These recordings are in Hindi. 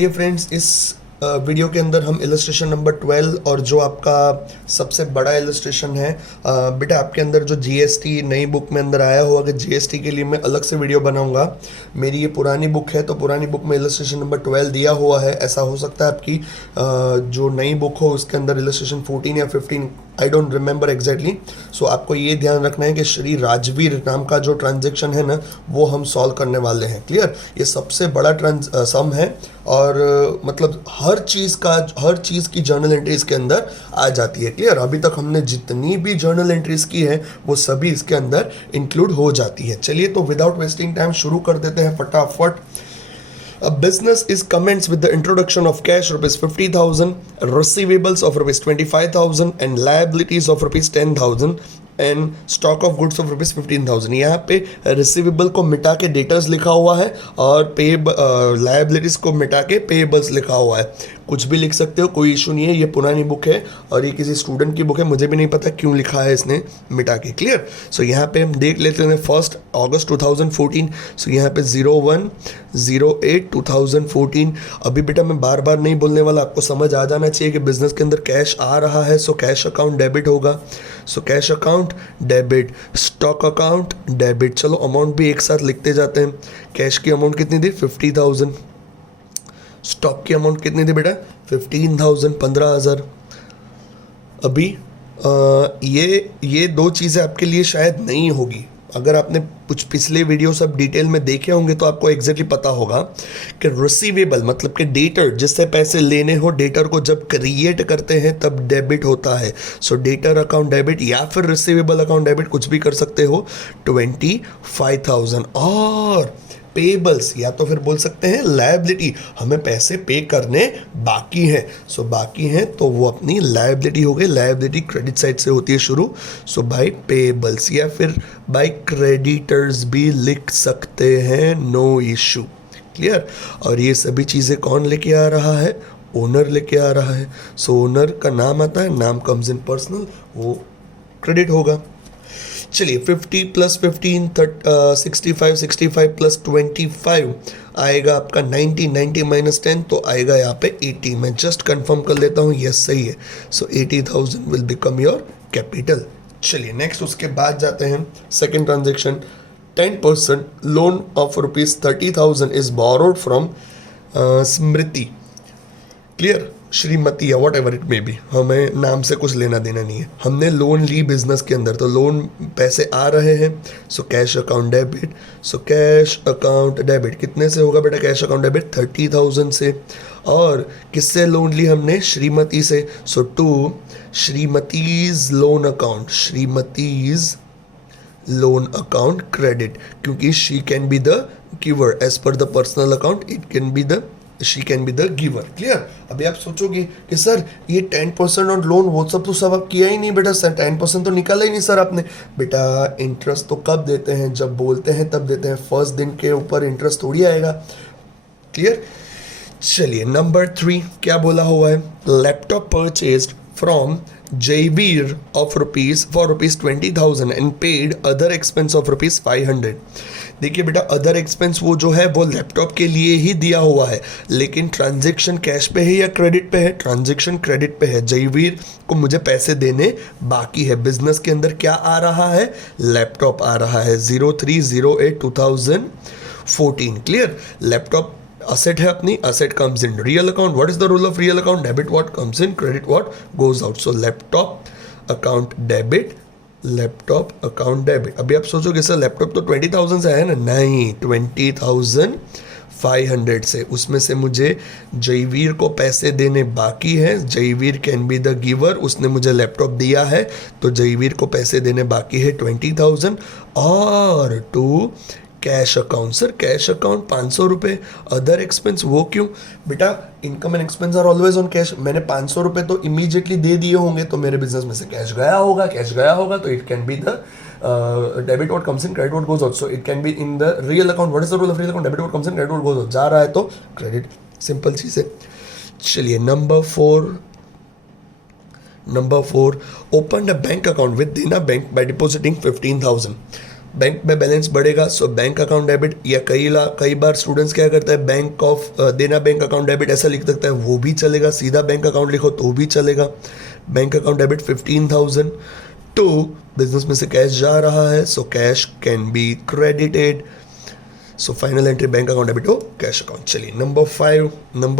चलिए फ्रेंड्स, इस वीडियो के अंदर हम इलस्ट्रेशन नंबर 12 और जो आपका सबसे बड़ा इलस्ट्रेशन है, बेटा आपके अंदर जो जीएसटी नई बुक में अंदर आया हुआ कि जीएसटी के लिए मैं अलग से वीडियो बनाऊंगा। मेरी ये पुरानी बुक है तो पुरानी बुक में इलस्ट्रेशन नंबर 12 दिया हुआ है। ऐसा हो सकता है आपकी जो नई बुक हो उसके अंदर इलस्ट्रेशन 14 या 15, आई डोंट रिमेंबर एग्जैक्टली। सो आपको ये ध्यान रखना है कि श्री राजवीर नाम का जो ट्रांजेक्शन है ना वो हम सॉल्व करने वाले हैं। क्लियर? ये सबसे बड़ा सम है और मतलब हर चीज़ की जर्नल एंट्री इसके अंदर आ जाती है। क्लियर? अभी तक हमने जितनी भी जर्नल एंट्रीज की है वो सभी इसके अंदर इंक्लूड हो जाती है। चलिए तो विदाउट वेस्टिंग टाइम शुरू कर देते हैं फटाफट। A business is commenced with the introduction of cash rupees 50,000, receivables of rupees 25,000 and liabilities of rupees 10,000 and stock of goods of rupees 15,000। यहाँ पे रिसीवेबल को मिटा के डेटर्स लिखा हुआ है और लायबिलिटीज़ को मिटा के पेएबल्स लिखा हुआ है। कुछ भी लिख सकते हो, कोई इशू नहीं है। ये पुरानी बुक है और ये किसी स्टूडेंट की बुक है, मुझे भी नहीं पता क्यों लिखा है इसने मिटा के। क्लियर? सो यहाँ पे हम देख लेते हैं 1 अगस्त 2014। सो यहाँ पे 01/08/2014। अभी बेटा मैं बार बार नहीं बोलने वाला, आपको समझ आ जाना चाहिए कि बिजनेस के अंदर कैश आ रहा है सो कैश अकाउंट डेबिट होगा। सो cash account debit, stock account debit. चलो अमाउंट भी एक साथ लिखते जाते हैं। कैश की अमाउंट कितनी थी? 50,000। स्टॉक की अमाउंट कितनी थी बेटा? 15,000, 15,000। अभी ये दो चीज़ें आपके लिए शायद नहीं होगी। अगर आपने कुछ पिछले वीडियो सब डिटेल में देखे होंगे तो आपको एग्जैक्टली पता होगा कि रिसीवेबल मतलब कि डेटर जिससे पैसे लेने हो, डेटर को जब क्रिएट करते हैं तब डेबिट होता है। सो डेटर अकाउंट डेबिट या फिर रिसीवेबल अकाउंट डेबिट, कुछ भी कर सकते हो। 25,000 और पेबल्स या तो फिर बोल सकते हैं लायबिलिटी, हमें पैसे पे करने बाकी हैं। सो बाकी हैं तो वो अपनी लायबिलिटी हो गई। लायबिलिटी क्रेडिट साइड से होती है शुरू। सो बाय पेबल्स या फिर बाय क्रेडिटर्स भी लिख सकते हैं, नो इशू। क्लियर? और ये सभी चीज़ें कौन लेके आ रहा है? ओनर लेके आ रहा है। सो ओनर का नाम आता है, नाम कम्स इन पर्सनल, वो क्रेडिट होगा। चलिए 50 + 15 65, 65 + 25 आएगा आपका 90, 90 - 10 तो आएगा यहाँ पे 80। मैं जस्ट कंफर्म कर लेता हूँ, यस सही है। So 80,000 will become your capital. चलिए नेक्स्ट उसके बाद जाते हैं second transaction. 10% loan of rupees 30,000 is borrowed from Smriti. Clear? Shrimati या whatever it may be, हमें नाम से कुछ लेना देना नहीं है। हमने लोन ली बिजनेस के अंदर तो लोन पैसे आ रहे हैं। सो कैश अकाउंट डेबिट। सो कैश अकाउंट डेबिट कितने से होगा बेटा? कैश अकाउंट डेबिट 30,000 से। और किससे लोन ली हमने? श्रीमती से। So to Shrimati's loan account, Shrimati's loan account credit, क्योंकि she can be the giver as per the personal account, it can be the she can be the giver. Clear? अभी आप सोचोगे कि सर ये 10% और लोन वो सब तो सब आप किया ही नहीं बेटा, सर 10% तो निकाला ही नहीं सर आपने। बेटा इंटरेस्ट तो कब देते हैं? जब बोलते हैं तब देते हैं। फर्स्ट दिन के ऊपर इंटरेस्ट थोड़ी आएगा। क्लियर? चलिए नंबर 3 क्या बोला हुआ है? Laptop purchased from Jaiveer of rupees for rupees 20,000 and paid other expense of rupees 500। देखिए बेटा अदर एक्सपेंस वो जो है वो लैपटॉप के लिए ही दिया हुआ है, लेकिन ट्रांजैक्शन कैश पे है या क्रेडिट पे है? ट्रांजैक्शन क्रेडिट पे है। जयवीर को मुझे पैसे देने बाकी है। बिजनेस के अंदर क्या आ रहा है? लैपटॉप आ रहा है 03/08/2014। क्लियर? लैपटॉप असेट है अपनी, asset comes in real account. What is the rule of real account? Debit what comes in, credit what goes out. So laptop account debit, laptop account debit. अभी आप सोचोगे सर लैपटॉप तो 20,000 से है ना? नहीं, 20,500 से। उसमें से मुझे जयवीर को पैसे देने बाकी हैं। Jaiveer can be the giver, उसने मुझे लैपटॉप दिया है तो जयवीर को पैसे देने बाकी है 20,000। और to cash account, sir cash account 500 रुपये। अदर एक्सपेंस वो क्यों? बेटा income and expense are always on cash. मैंने 500 रुपये तो इमीडिएटली दे दिए होंगे तो मेरे बिजनेस में से कैश गया होगा। कैश गया होगा तो it can be the debit what comes in, credit what goes out. So it can be in the real account. What is the rule of real account? Debit what comes in, credit what goes out. जा रहा है तो क्रेडिट, सिंपल चीज़ है। चलिए number 4 open a bank account with देना बैंक बाय डिपॉजिटिंग 15,000। बैंक में बैलेंस बढ़ेगा, सो बैंक अकाउंट डेबिट, या कई बार स्टूडेंट्स क्या करता है बैंक ऑफ देना बैंक अकाउंट डेबिट ऐसा लिख सकता है, वो भी चलेगा, सीधा बैंक अकाउंट लिखो तो भी चलेगा। बैंक अकाउंट डेबिट 15,000 तो बिजनेस में से कैश जा रहा है, so cash can be credited. So final entry bank account debit हो कैश अकाउंट। चलिए नंबर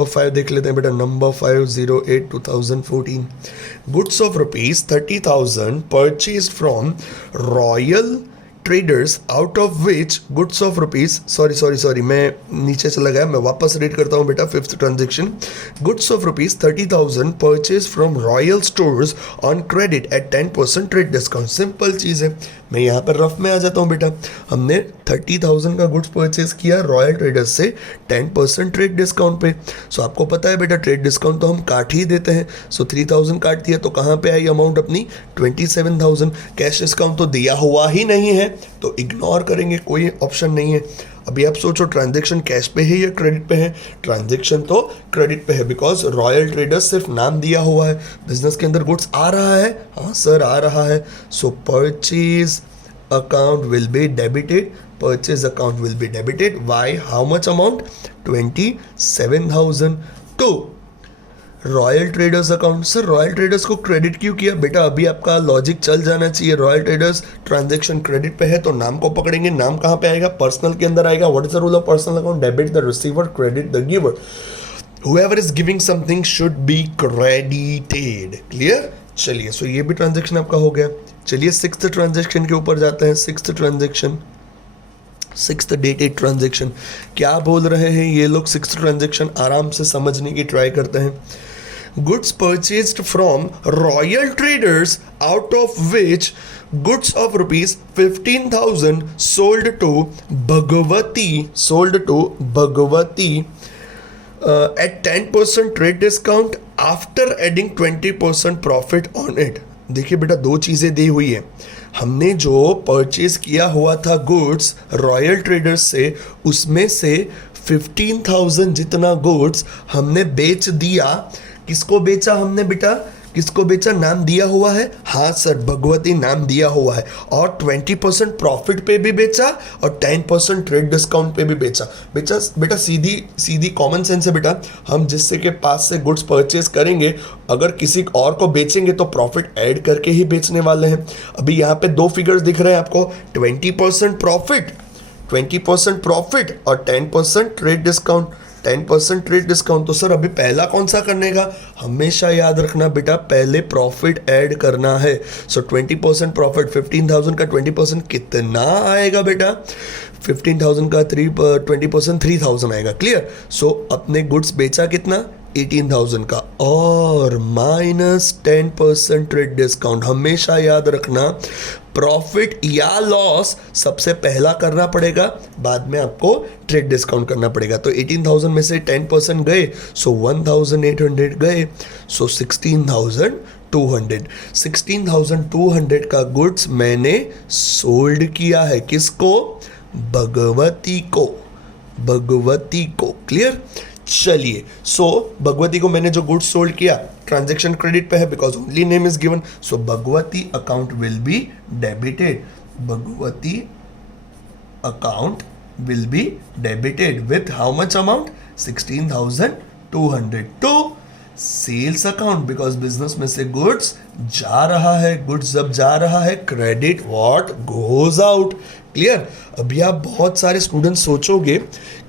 5 देख लेते हैं बेटा। Number 5 08/2014 goods of ₹30,000 purchase from royal traders out of which goods of sorry मैं नीचे चला गया, मैं वापस रीड करता हूँ बेटा। 5th transaction goods of ₹30,000 purchase from Royal Stores on credit at 10% trade discount. Simple चीज़ है, मैं यहाँ पर रफ में आ जाता हूँ बेटा। हमने 30,000 का गुड्स परचेज किया रॉयल ट्रेडर्स से 10% ट्रेड डिस्काउंट पे। सो आपको पता है बेटा ट्रेड डिस्काउंट तो हम काट ही देते हैं। सो 3,000 काट दिया तो कहाँ पे आई अमाउंट अपनी 27,000। कैश डिस्काउंट तो दिया हुआ ही नहीं है तो इग्नोर करेंगे, कोई ऑप्शन नहीं है। अभी आप सोचो ट्रांजैक्शन कैश पे है या क्रेडिट पे है। ट्रांजैक्शन तो क्रेडिट पे है बिकॉज रॉयल ट्रेडर्स सिर्फ नाम दिया हुआ है। बिजनेस के अंदर गुड्स आ रहा है, हाँ सर आ रहा है। So purchase account will be debited, purchase account will be debited. Why, how much amount 27,000। तो royal traders account, sir royal traders को क्रेडिट क्यों किया बेटा? अभी आपका लॉजिक चल जाना चाहिए। रॉयल ट्रेडर्स ट्रांजैक्शन क्रेडिट पे है तो नाम को पकड़ेंगे। नाम कहाँ पे आएगा? पर्सनल के अंदर आएगा। What is the rule of personal account? Debit the receiver, credit the giver. whoever is giving something should be credited। Clear? चलिए सो ये भी ट्रांजैक्शन आपका हो गया। चलिए 6th ट्रांजैक्शन के ऊपर जाते हैं। 6th transaction, 6th dated transaction क्या बोल रहे हैं ये लोग? 6th ट्रांजैक्शन आराम से समझने की ट्राई करते हैं। Goods purchased from royal traders out of which goods of ₹15,000 sold to Bhagwati at 10% trade discount after adding 20% profit on it। देखिए बेटा दो चीज़ें दी हुई है। हमने जो परचेज किया हुआ था गुड्स रॉयल ट्रेडर्स से, उसमें से 15,000 जितना गुड्स हमने बेच दिया। किसको बेचा हमने बेटा? किसको बेचा? नाम दिया हुआ है, हाँ सर भगवती नाम दिया हुआ है। और 20% प्रॉफिट पे भी बेचा और 10% ट्रेड डिस्काउंट पे भी बेचा। बेटा सीधी कॉमन सेंस है बेटा। हम जिससे के पास से गुड्स परचेज करेंगे अगर किसी और को बेचेंगे तो प्रॉफिट ऐड करके ही बेचने वाले हैं। अभी यहाँ पे दो फिगर्स दिख रहे हैं आपको, 20% प्रॉफिट और 10% ट्रेड डिस्काउंट। 10% trade discount. तो सर अभी पहला कौन सा करने का? हमेशा याद रखना बेटा पहले प्रॉफिट ऐड करना है। सो 20% प्रॉफिट, 15,000 का 20% कितना आएगा बेटा? 15,000 का 20% 3,000 आएगा। क्लियर? सो अपने गुड्स बेचा कितना? 18,000 का और माइनस 10% ट्रेड डिस्काउंट। हमेशा याद रखना प्रॉफिट या लॉस सबसे पहला करना पड़ेगा, बाद में आपको ट्रेड डिस्काउंट करना पड़ेगा। तो 18,000 में से 10% गए, सो 1,800 गए, सो 16,200। 16,200 का गुड्स मैंने सोल्ड किया है। किसको? भगवती को। क्लियर? चलिए सो भगवती को मैंने जो गुड्स सोल्ड किया ट्रांजैक्शन क्रेडिट पे है because only name is given. So Bhagwati account will be debited. Bhagwati account will be debited with how much amount? 16,200 to sales account because business में से गुड्स जा रहा है। गुड्स जब जा रहा है credit what goes out. Clear? अभी आप बहुत सारे स्टूडेंट सोचोगे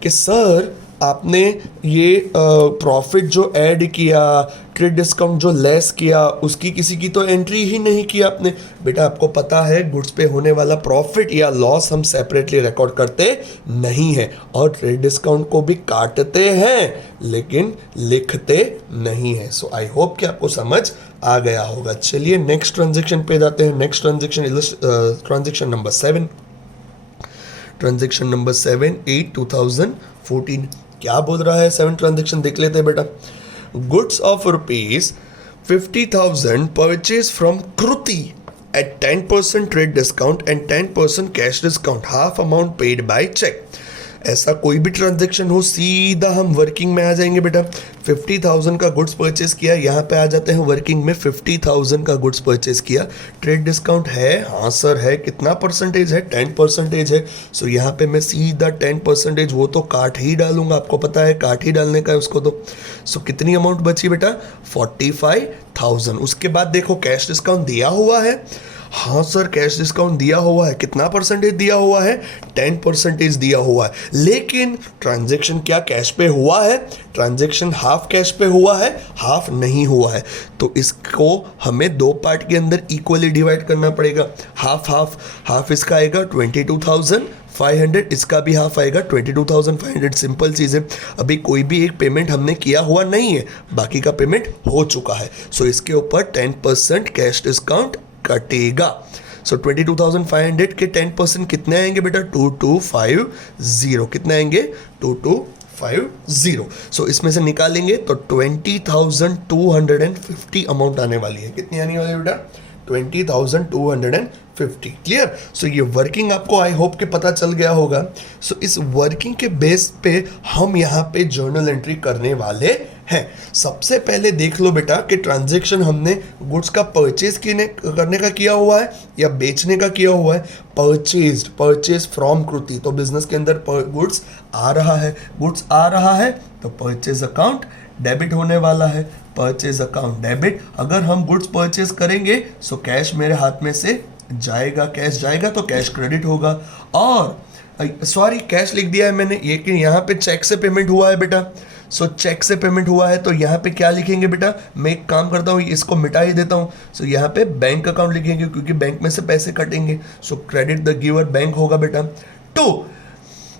कि सर आपने ये प्रॉफिट जो ऐड किया, ट्रेड डिस्काउंट जो लेस किया, उसकी किसी की तो एंट्री ही नहीं की आपने। बेटा आपको पता है गुड्स पे होने वाला प्रॉफिट या लॉस हम सेपरेटली रिकॉर्ड करते नहीं हैं और ट्रेड डिस्काउंट को भी काटते हैं लेकिन लिखते नहीं हैं। सो आई होप कि आपको समझ आ गया होगा। चलिए नेक्स्ट ट्रांजेक्शन पे जाते हैं। Next transaction number 7। Transaction number 7 8/2014 क्या बोल रहा है? 7 ट्रांजेक्शन देख लेते हैं बेटा। Goods of ₹50,000 purchase from Kriti at 10% trade discount and 10% cash discount, half amount paid by cheque. ऐसा कोई भी ट्रांजेक्शन हो सीधा हम वर्किंग में आ जाएंगे बेटा। 50,000 का गुड्स परचेस किया, यहाँ पे आ जाते हैं वर्किंग में 50,000 का गुड्स परचेस किया, ट्रेड डिस्काउंट है, हाँ सर है, कितना परसेंटेज है, 10% है। सो यहाँ पे मैं सीधा 10% वो तो काट ही डालूंगा, आपको पता है काट ही डालने का है उसको तो। सो कितनी अमाउंट बची बेटा, 45,000। उसके बाद देखो कैश डिस्काउंट दिया हुआ है, हाँ सर कैश डिस्काउंट दिया हुआ है, कितना परसेंटेज दिया हुआ है, 10% दिया हुआ है। लेकिन ट्रांजैक्शन क्या कैश पे हुआ है, ट्रांजैक्शन हाफ कैश पे हुआ है, हाफ नहीं हुआ है। तो इसको हमें दो पार्ट के अंदर इक्वली डिवाइड करना पड़ेगा, हाफ हाफ, हाफ इसका आएगा 22,500, इसका भी हाफ आएगा 22,500। सिंपल चीज़ है, अभी कोई भी एक पेमेंट हमने किया हुआ नहीं है, बाकी का पेमेंट हो चुका है। सो इसके ऊपर 10% कैश डिस्काउंट कटेगा। सो 22,500 के 10% कितने आएंगे बेटा, 2250। कितने आएंगे, 2250। सो इसमें से निकालेंगे तो 20,250 अमाउंट आने वाली है। कितनी आने वाली है बेटा, 20,250। क्लियर। सो ये वर्किंग आपको आई होप के पता चल गया होगा। सो इस वर्किंग के बेस पे हम यहाँ पे जर्नल एंट्री करने वाले हैं। सबसे पहले देख लो बेटा कि ट्रांजैक्शन हमने गुड्स का परचेज करने का किया हुआ है या बेचने का किया हुआ है। परचेज फ्रॉम कृति, तो बिजनेस के अंदर गुड्स आ रहा है, गुड्स आ रहा है तो परचेज अकाउंट डेबिट होने वाला है, परचेज अकाउंट डेबिट। अगर हम गुड्स परचेज करेंगे सो कैश मेरे हाथ में से जाएगा, कैश जाएगा तो कैश क्रेडिट होगा। और सॉरी कैश लिख दिया है मैंने, लेकिन यहाँ पे चेक से पेमेंट हुआ है बेटा। सो चेक से पेमेंट हुआ है तो यहाँ पे क्या लिखेंगे बेटा, मैं एक काम करता हूँ इसको मिटा ही देता हूँ। सो यहाँ पे बैंक अकाउंट लिखेंगे क्योंकि बैंक में से पैसे कटेंगे। सो क्रेडिट द गिवर बैंक होगा बेटा। तो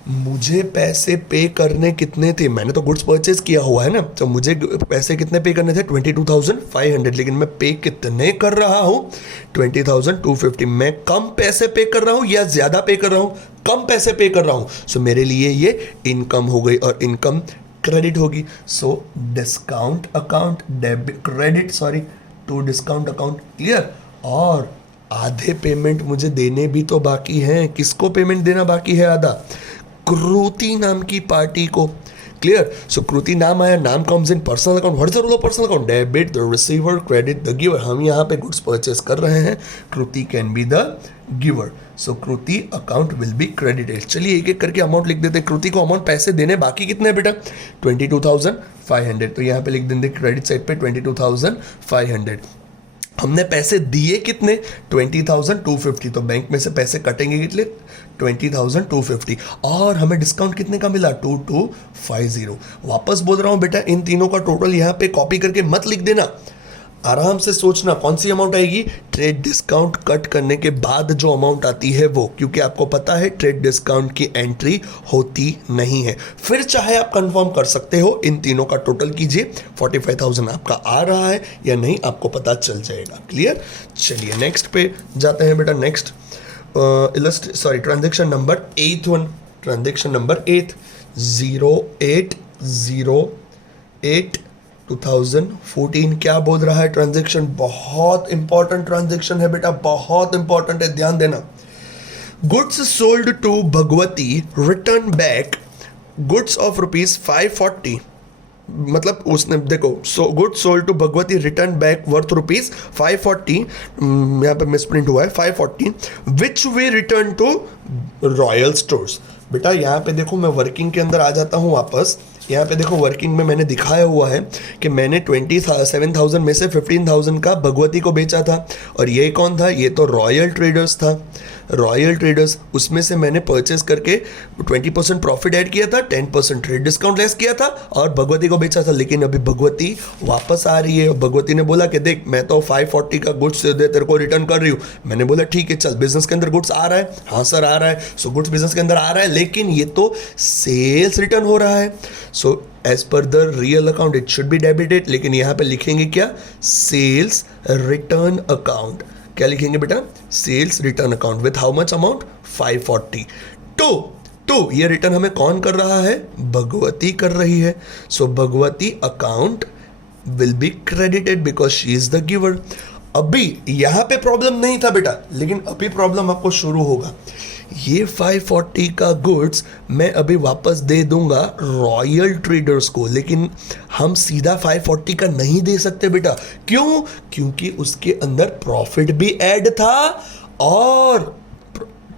मुझे पैसे पे करने कितने थे, मैंने तो गुड्स परचेज किया हुआ है ना, तो मुझे पैसे कितने पे करने थे, 22,500। लेकिन मैं पे कितने कर रहा हूँ, 20,250। मैं कम पैसे पे कर रहा हूँ या ज़्यादा पे कर रहा हूँ, कम पैसे पे कर रहा हूँ। सो मेरे लिए ये इनकम हो गई और इनकम क्रेडिट होगी। So discount account debit credit sorry to discount account. Clear. और आधे पेमेंट मुझे देने भी तो बाकी हैं। किसको पेमेंट देना बाकी है आधा, कृति नाम की पार्टी को। क्लियर। सो कृति नाम आया, नाम comes in personal account. What is the rule of personal account, debit the receiver credit the giver. हम यहाँ पे गुड्स परचेस कर रहे हैं, Kriti can be the giver. So Kriti account will be credited. चलिए एक एक करके अमाउंट लिख देते हैं। कृति को अमाउंट पैसे देने बाकी कितने हैं बेटा, 22,500। तो यहाँ पे लिख देंगे क्रेडिट साइड पे 22,500। हमने पैसे दिए कितने, 20,250। तो बैंक में से पैसे कटेंगे कितने, 20,250। और हमें डिस्काउंट कितने का मिला, 2250। वापस बोल रहा हूं बेटा, इन तीनों का टोटल यहां पे कॉपी करके मत लिख देना, आराम से सोचना कौन सी अमाउंट आएगी, ट्रेड डिस्काउंट कट करने के बाद जो अमाउंट आती है वो। क्योंकि आपको पता है ट्रेड डिस्काउंट की एंट्री होती नहीं है। फिर चाहे आप कंफर्म कर सकते हो, इन तीनों का टोटल कीजिए, 45,000 आपका आ रहा है या नहीं आपको पता चल जाएगा। क्लियर। चलिए नेक्स्ट पे जाते हैं बेटा। Next transaction number 8 transaction number 8 08/08/2014 क्या बोल रहा है ट्रांजेक्शन, बहुत इंपॉर्टेंट ट्रांजेक्शन है बेटा, बहुत इंपॉर्टेंट है, ध्यान देना। Goods sold to Bhagwati return back goods of ₹540। मतलब उसने देखो, good sold to Bhagwati return back worth ₹540, यहाँ पे मिसप्रिंट हुआ है 540, which we return to royal stores. बेटा यहाँ पे देखो, मैं वर्किंग के अंदर आ जाता हूँ वापस। यहाँ पे देखो वर्किंग में मैंने दिखाया हुआ है कि मैंने 27,000 में से 15,000 का भगवती को बेचा था। और ये कौन था, ये तो रॉयल ट्रेडर्स था। रॉयल ट्रेडर्स, उसमें से मैंने परचेस करके 20% प्रॉफिट ऐड किया था, 10% ट्रेड डिस्काउंट लेस किया था और भगवती को बेचा था। लेकिन अभी भगवती वापस आ रही है और भगवती ने बोला कि देख मैं तो 540 का गुड्स तेरे को रिटर्न कर रही हूँ। मैंने बोला ठीक है चल, बिजनेस के अंदर गुड्स आ रहा है, हाँ सर आ रहा है। सो गुड्स बिजनेस के अंदर आ रहा है, लेकिन ये तो सेल्स रिटर्न हो रहा है। So as per the real account it should be debited, लेकिन यहाँ पे लिखेंगे क्या, सेल्स रिटर्न अकाउंट। क्या लिखेंगे बेटा, sales return account with how much amount, 540। तो ये रिटर्न हमें कौन कर रहा है, भगवती कर रही है। So Bhagwati account will be credited because she is the giver. अभी यहां पे प्रॉब्लम नहीं था बेटा, लेकिन अभी प्रॉब्लम आपको शुरू होगा। ये 540 का गुड्स मैं अभी वापस दे दूंगा रॉयल ट्रेडर्स को, लेकिन हम सीधा 540 का नहीं दे सकते बेटा। क्यों? क्योंकि उसके अंदर प्रॉफिट भी ऐड था और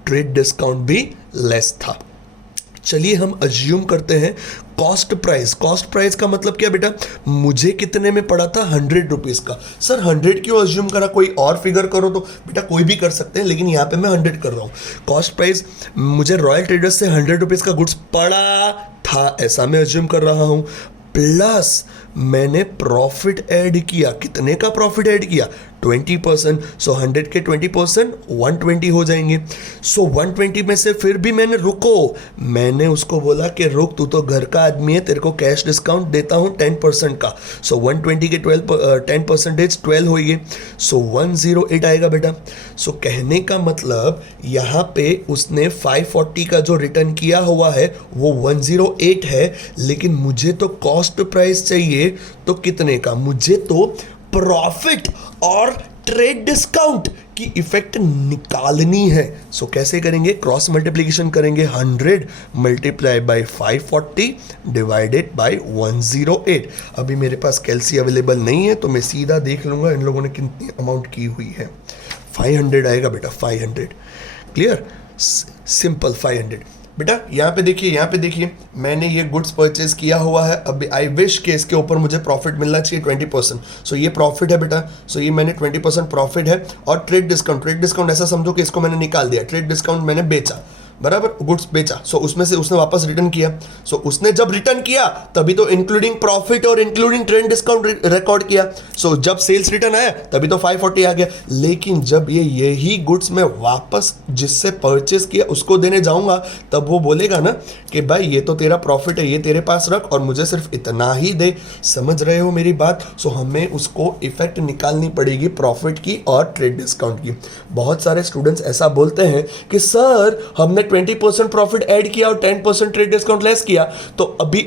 ट्रेड डिस्काउंट भी लेस था। चलिए हम अज्यूम करते हैं कॉस्ट प्राइस। कॉस्ट प्राइस का मतलब क्या बेटा? मुझे कितने में पड़ा था? 100 रुपीज़ का। सर 100 क्यों अज्यूम करा? कोई और फिगर करो तो। बेटा कोई भी कर सकते हैं, लेकिन यहाँ पे मैं 100 कर रहा हूँ। कॉस्ट प्राइस मुझे रॉयल ट्रेडर्स से 100 रुपीज़ का गुड्स पड़ा था, ऐसा मैं अज्यूम कर रहा हूँ। प्लस मैंने प्रॉफिट ऐड किया। कितने का प्रॉफिट ऐड किया? 20%। सो 100 के 20% 120 हो जाएंगे। सो 120 में से फिर भी मैंने उसको बोला कि रुक, तू तो घर का आदमी है, तेरे को कैश डिस्काउंट देता हूँ 10% का। सो 120 के 10% 12 होइए। सो 108 आएगा बेटा। सो कहने का मतलब यहाँ पे उसने 540 का जो रिटर्न किया हुआ है वो 108 है, लेकिन मुझे तो कॉस्ट प्राइस चाहिए। तो कितने का? मुझे तो प्रॉफिट और ट्रेड डिस्काउंट की इफेक्ट निकालनी है। सो कैसे करेंगे? क्रॉस मल्टीप्लिकेशन करेंगे। 100 मल्टीप्लाई बाय 540 डिवाइडेड बाय 108। अभी मेरे पास कैलसी अवेलेबल नहीं है, तो मैं सीधा देख लूंगा इन लोगों ने कितनी अमाउंट की हुई है। 500 आएगा बेटा, 500। क्लियर? सिंपल 500। बेटा यहाँ पे देखिए मैंने ये गुड्स परचेज किया हुआ है। अभी आई विश के इसके ऊपर मुझे प्रॉफिट मिलना चाहिए 20%। सो ये प्रॉफिट है बेटा। सो ये मैंने 20% प्रॉफिट है। और ट्रेड डिस्काउंट ऐसा समझो कि इसको मैंने निकाल दिया। ट्रेड डिस्काउंट मैंने बेचा, बराबर, गुड्स बेचा। सो उसमें से उसने वापस रिटर्न किया। सो उसने जब रिटर्न किया तभी तो इंक्लूडिंग प्रॉफिट और इंक्लूडिंग ट्रेड डिस्काउंट रिकॉर्ड किया। सो जब सेल्स रिटर्न आया तभी तो 540 आ गया। लेकिन जब यही गुड्स मैं वापस जिससे परचेस किया उसको देने जाऊंगा, तब वो बोलेगा ना कि भाई ये तो तेरा प्रॉफिट है, ये तेरे पास रख और मुझे सिर्फ इतना ही दे। समझ रहे हो मेरी बात? सो हमें उसको इफेक्ट निकालनी पड़ेगी प्रॉफिट की और ट्रेड डिस्काउंट की। बहुत सारे स्टूडेंट्स ऐसा बोलते हैं कि सर हमने 20% प्रॉफिट ऐड किया और 10% ट्रेड डिस्काउंट लेस किया, तो अभी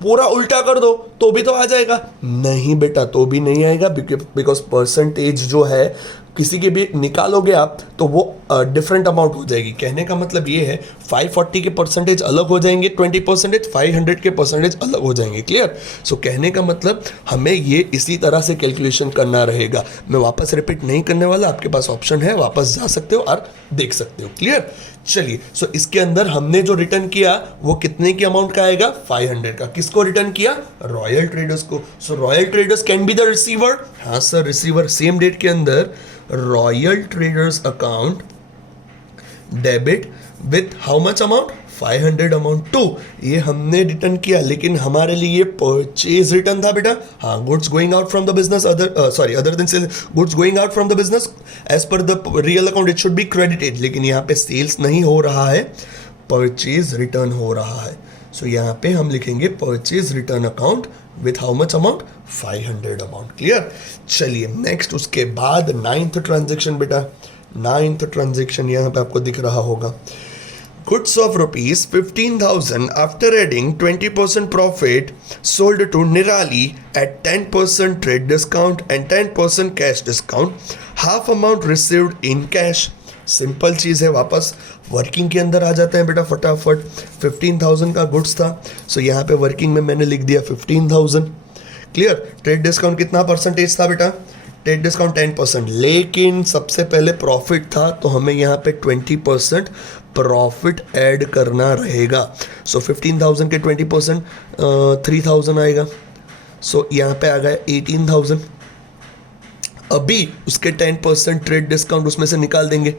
पूरा उल्टा कर दो तो भी तो आ जाएगा। नहीं बेटा, तो भी नहीं आएगा, बिकॉज परसेंटेज जो है किसी के भी निकालोगे आप तो वो डिफरेंट अमाउंट हो जाएगी। कहने का मतलब ये है 540 के परसेंटेज अलग हो जाएंगे, 20%, 500 के परसेंटेज अलग हो जाएंगे। क्लियर? सो कहने का मतलब हमें ये इसी तरह से कैलकुलेशन करना रहेगा। मैं वापस रिपीट नहीं करने वाला, आपके पास ऑप्शन है, वापस जा सकते हो और देख सकते हो। क्लियर? चलिए, सो इसके अंदर हमने जो रिटर्न किया वो कितने की अमाउंट का आएगा? 500 का। किसको रिटर्न किया? रॉयल ट्रेडर्स को। So Royal Traders can be the receiver. हाँ सर, रिसीवर। सेम डेट के अंदर Royal traders account debit with how much amount? 500 amount to. ये हमने रिटर्न किया, लेकिन हमारे लिए परचेज रिटर्न था बेटा। हाँ, goods going out from the business, other than sales, goods going out from the business as per the real account it should be credited. लेकिन यहाँ पे सेल्स नहीं हो रहा है, परचेज रिटर्न हो रहा है। सो यहाँ पे हम लिखेंगे purchase return account with how much amount? 500 amount. Clear? चलिए नेक्स्ट, उसके बाद 9th ट्रांजेक्शन बेटा। 9th ट्रांजेक्शन यहाँ पे आपको दिख रहा होगा। Goods of rupees 15,000 after adding 20% profit sold to Nirali at 10% trade discount and 10% cash discount. Half amount received in cash. Simple चीज़ है, वापस वर्किंग के अंदर आ जाते हैं बेटा फटाफट। 15,000 का गुड्स था, सो यहाँ पे वर्किंग में मैंने लिख दिया 15,000। क्लियर? ट्रेड डिस्काउंट कितना परसेंटेज था बेटा? ट्रेड डिस्काउंट 10%, लेकिन सबसे पहले प्रॉफिट था तो हमें यहाँ पे 20% प्रॉफिट ऐड करना रहेगा। सो 15,000 के 20% 3,000 आएगा। सो यहाँ पे आ गया 18,000। अभी उसके 10% ट्रेड डिस्काउंट उसमें से निकाल देंगे।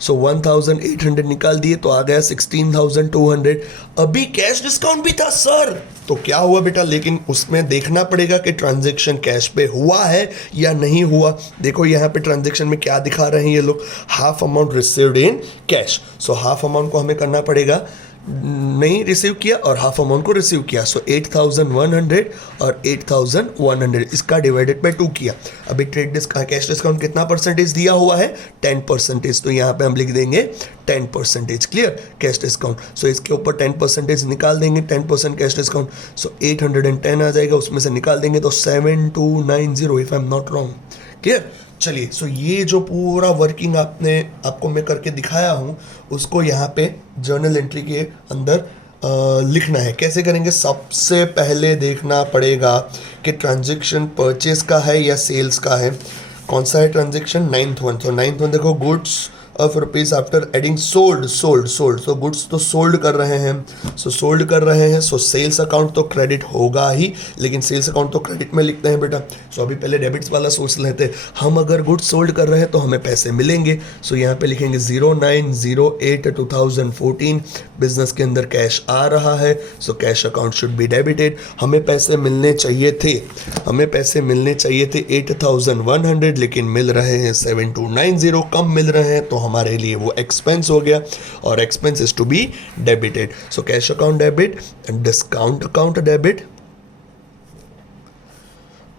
सो 1,800 निकाल दिए तो आ गया 16,200। अभी कैश डिस्काउंट भी था सर, तो क्या हुआ बेटा? लेकिन उसमें देखना पड़ेगा कि ट्रांजैक्शन कैश पे हुआ है या नहीं हुआ। देखो यहाँ पे ट्रांजैक्शन में क्या दिखा रहे हैं ये लोग? Half amount received in cash. So half amount को हमें करना पड़ेगा, नहीं रिसीव किया और हाफ अमाउंट को रिसीव किया। सो 8,100 और 8,100 इसका डिवाइडेड बाय 2 किया। अभी ट्रेड डिस्काउंट कैश डिस्काउंट कितना परसेंटेज दिया हुआ है? 10%। तो यहाँ पे हम लिख देंगे 10%। क्लियर? Cash discount. सो इसके ऊपर 10% निकाल देंगे, 10% कैश डिस्काउंट। सो 810 आ जाएगा, उसमें से निकाल देंगे तो 7290 if I am not wrong. Clear. चलिए, सो ये जो पूरा वर्किंग आपको मैं करके दिखाया हूँ, उसको यहाँ पे जर्नल एंट्री के अंदर लिखना है। कैसे करेंगे? सबसे पहले देखना पड़ेगा कि ट्रांजैक्शन परचेज का है या सेल्स का है। कौन सा है ट्रांजैक्शन? 9th one. तो 9th वन देखो, goods of rupees after adding sold. So goods तो सोल्ड कर रहे हैं, सोल्ड कर रहे हैं, सेल्स अकाउंट तो क्रेडिट होगा ही, लेकिन सेल्स अकाउंट तो क्रेडिट में लिखते हैं बेटा। अभी पहले डेबिट्स वाला सोच लेते हैं। हम अगर गुड्स सोल्ड कर रहे हैं तो हमें पैसे मिलेंगे। यहाँ पे लिखेंगे 09/08/2014 बिजनेस के अंदर कैश आ रहा है, cash account should be debited. हमें पैसे मिलने चाहिए थे 8,100, लेकिन मिल रहे हैं 7290, कम मिल रहे हैं, तो हमारे लिए वो एक्सपेंस हो गया और expense is to be debited. Cash account debit, discount account debit.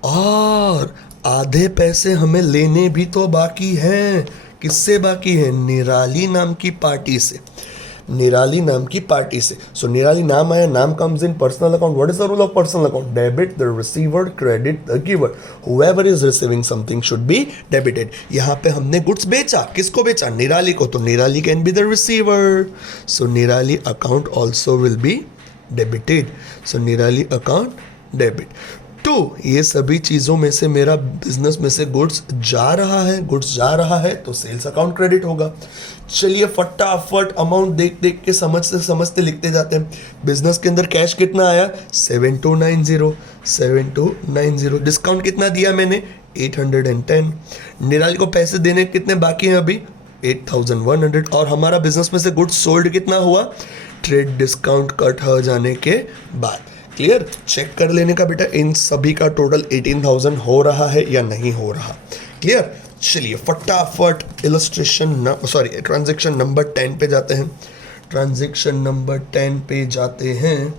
और आधे पैसे हमें लेने भी तो बाकी हैं। किससे बाकी है? निराली नाम की पार्टी से। निराली नाम की पार्टी से। निराली नाम आया, नाम comes in personal account. What is the rule of personal account? Debit the receiver, credit the giver. Whoever is receiving something should be debited. यहाँ पे हमने गुड्स बेचा, किसको बेचा? निराली को, तो Nirali can be the receiver. निराली account also will be debited. निराली अकाउंट डेबिट। तो ये सभी चीज़ों में से मेरा बिजनेस में से गुड्स जा रहा है, तो सेल्स अकाउंट क्रेडिट होगा। चलिए फटाफट अमाउंट देख के समझते लिखते जाते हैं। बिजनेस के अंदर कैश कितना आया? 7290। डिस्काउंट कितना दिया मैंने? 810। निराली को पैसे देने कितने बाकी हैं अभी? 8100। और हमारा बिजनेस में से गुड्स सोल्ड कितना हुआ? ट्रेड डिस्काउंट कट हो जाने के बाद। क्लियर? चेक कर लेने का बेटा, इन सभी का टोटल 18,000 हो रहा है या नहीं हो रहा। क्लियर? चलिए फटाफट ट्रांजैक्शन नंबर 10 पे जाते हैं। ट्रांजैक्शन नंबर 10 पे जाते हैं।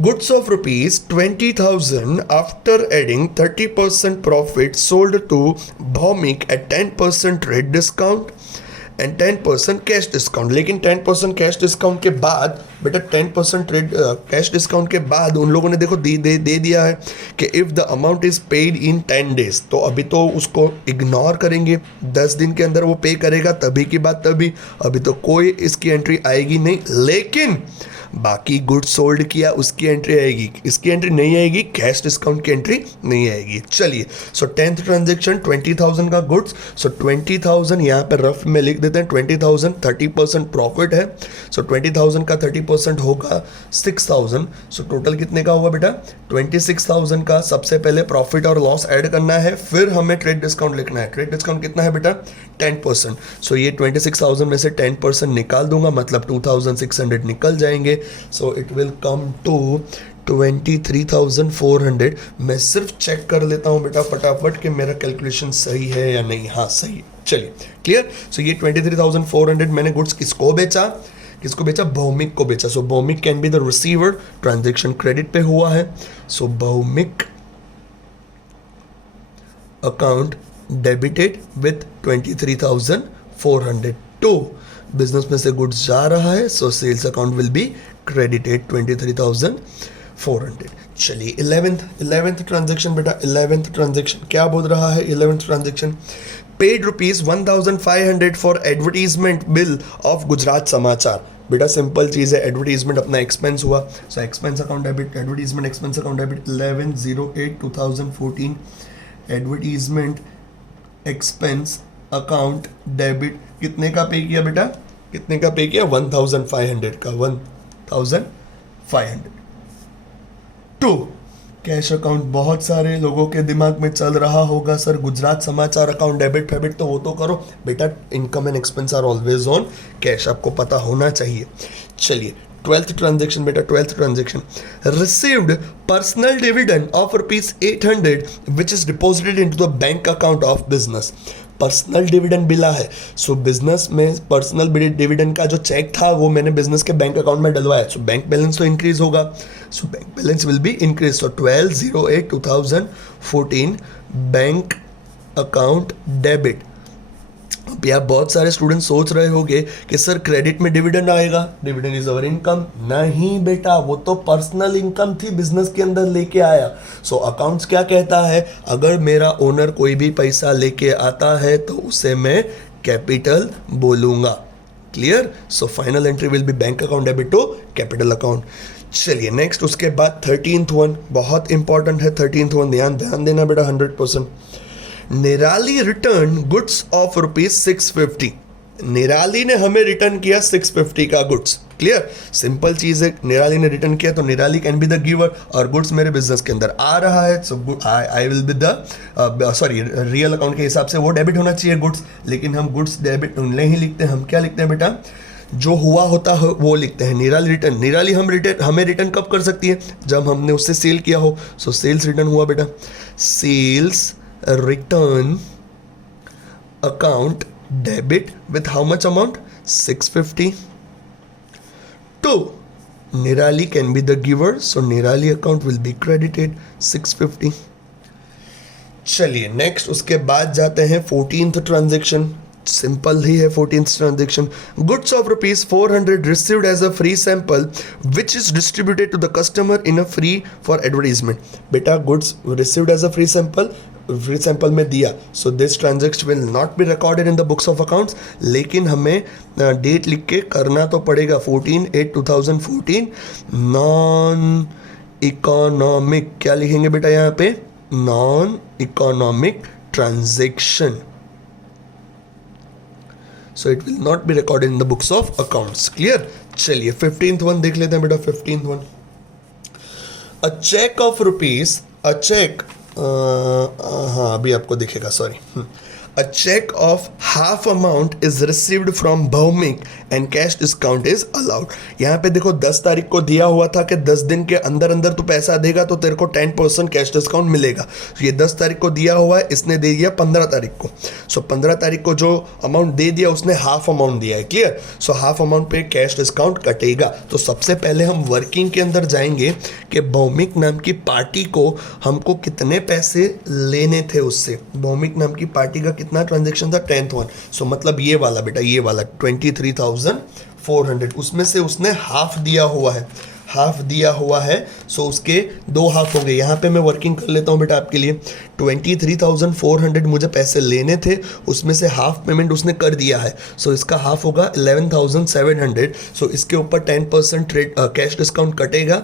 Goods of rupees 20,000 after adding 30% profit sold to Bhaumik at 10% rate discount and 10% cash discount. लेकिन 10% कैश डिस्काउंट के बाद बेटा 10% ट्रेड कैश डिस्काउंट के बाद उन लोगों ने देखो दे दिया है कि if the amount is paid in 10 days, तो अभी तो उसको इग्नोर करेंगे। 10 दिन के अंदर वो पे करेगा, तभी की बात तभी। अभी तो कोई इसकी एंट्री आएगी नहीं, लेकिन बाकी गुड्स सोल्ड किया उसकी एंट्री आएगी। इसकी एंट्री नहीं आएगी, कैश डिस्काउंट की एंट्री नहीं आएगी। चलिए 10th ट्रांजेक्शन 20,000 का गुड्स। 20,000 यहाँ पे रफ में लिख देते हैं। 20,000 30% प्रॉफिट है। 20,000 का 30% होगा 6,000। टोटल कितने का हुआ बेटा? 26,000 का सबसे पहले प्रॉफिट और लॉस ऐड करना है, फिर हमें ट्रेड डिस्काउंट लिखना है। ट्रेड डिस्काउंट कितना है बेटा? 10%। ये 26,000 में से 10% निकाल दूंगा, मतलब 2,600 निकल जाएंगे। It will come to 23,400। मैं सिर्फ चेक कर लेता हूं बेटा फटाफट कि मेरा कैलकुलेशन सही है या नहीं। हाँ सही है। चलिए क्लियर। ये 23,400 मैंने गुड्स किसको बेचा? भौमिक को बेचा। Bhaumik can be the receiver. Transaction credit पे हुआ है। Bhaumik account debited with 23,400 to business में से गुड्स जा रहा है, sales account will be credited 23,400। चलिए 11th ट्रांजेक्शन बेटा। 11th ट्रांजेक्शन क्या बोल रहा है? 11th transaction paid rupees 1,500 for advertisement bill of Gujarat समाचार। बेटा सिंपल चीज़ है, एडवर्टीजमेंट अपना एक्सपेंस हुआ, expense account debit, advertisement expense account debit 11/08/2014। Advertisement expense account debit कितने का पे किया बेटा? 1,500 का। 1,500 टू कैश अकाउंट। बहुत सारे लोगों के दिमाग में चल रहा होगा सर गुजरात समाचार अकाउंट डेबिट फेबिट, तो वो तो करो बेटा। Income and expense are always on cash, आपको पता होना चाहिए। चलिए 12th ट्रांजेक्शन बेटा। 12th transaction received personal dividend of ₹800 which is deposited into the bank account of business. Personal dividend मिला है, बिजनेस में पर्सनल डिविडेंड का जो चेक था वो मैंने बिजनेस के बैंक अकाउंट में डलवाया। बैंक बैलेंस तो इंक्रीज होगा, bank balance will be increase. 12/08/2014 bank account debit. भी आप बहुत सारे स्टूडेंट सोच रहे होंगे कि सर क्रेडिट में डिविडेंड आएगा, डिविडेंड इज अवर इनकम। नहीं बेटा, वो तो पर्सनल इनकम थी, बिजनेस के अंदर लेके आया। सो अकाउंट्स क्या कहता है, अगर मेरा ओनर कोई भी पैसा लेके आता है तो उसे मैं कैपिटल बोलूंगा। Clear? So final entry will be bank account debit to capital account. चलिए नेक्स्ट, उसके बाद 13th वन बहुत इंपॉर्टेंट है। 13th वन ध्यान देना बेटा 100%। निराली रिटर्न गुड्स ऑफ ₹650। निराली ने हमें रिटर्न किया 650 का गुड्स। क्लियर? सिंपल चीज है, निराली ने रिटर्न किया तो Nirali can be the giver और गुड्स मेरे बिजनेस के अंदर आ रहा है। So I will be the sorry real account के हिसाब से वो डेबिट होना चाहिए गुड्स, लेकिन हम गुड्स डेबिट नहीं लिखते, हम क्या लिखते हैं बेटा, जो हुआ होता है वो लिखते हैं। निराली रिटर्न, निराली हमें रिटर्न कब कर सकती है, जब हमने उससे सेल किया हो। सो सेल्स रिटर्न हुआ बेटा, sales return account debit with how much amount, 650. 2, Nirali can be the giver, so Nirali account will be credited 650. चलिए नेक्स्ट, उसके बाद जाते हैं 14th ट्रांजेक्शन। सिंपल ही है 14th transaction. Goods of ₹400 received as a free sample which is distributed to the customer in a free for advertisement. बेटा goods received as a free sample में दिया, so this transaction will not be recorded in the books of accounts, लेकिन हमें डेट लिख के करना तो पड़ेगा 14/8/2014। नॉन इकोनॉमिक, क्या लिखेंगे बेटा यहाँ पे, non economic transaction, so it will not be recorded in the books of accounts. Clear? चलिए 15th वन देख लेते हैं बेटा। 15th one, a check of rupees, a check हाँ अभी आपको दिखेगा, sorry. A check of half amount is received from Bhaumik and cash discount is allowed। यहाँ पे देखो 10 तारीख को दिया हुआ था कि 10 दिन के अंदर अंदर तू पैसा देगा तो तेरे को 10% कैश डिस्काउंट मिलेगा। तो ये 10 तारीख को दिया हुआ है, इसने दे दिया 15 तारीख को। सो 15 तारीख को जो अमाउंट दे दिया उसने हाफ अमाउंट दिया है। क्लियर? सो हाफ अमाउंट पे कैश डिस्काउंट कटेगा। तो सबसे पहले हम वर्किंग के अंदर जाएंगे कि भौमिक नाम की पार्टी को हमको कितने पैसे लेने थे उससे। भौमिक नाम की पार्टी का कितना ट्रांजेक्शन था, 10th वन। सो मतलब ये वाला बेटा, ये वाला 23,400, उसमें से उसने हाफ दिया हुआ है, हाफ दिया हुआ है। सो उसके 2 हाफ हो गए। यहाँ पे मैं वर्किंग कर लेता हूँ बेटा आपके लिए। 23,400 मुझे पैसे लेने थे, उसमें से हाफ पेमेंट उसने कर दिया है। सो इसका हाफ होगा 11,700। सो इसके ऊपर 10% कैश डिस्काउंट कटेगा।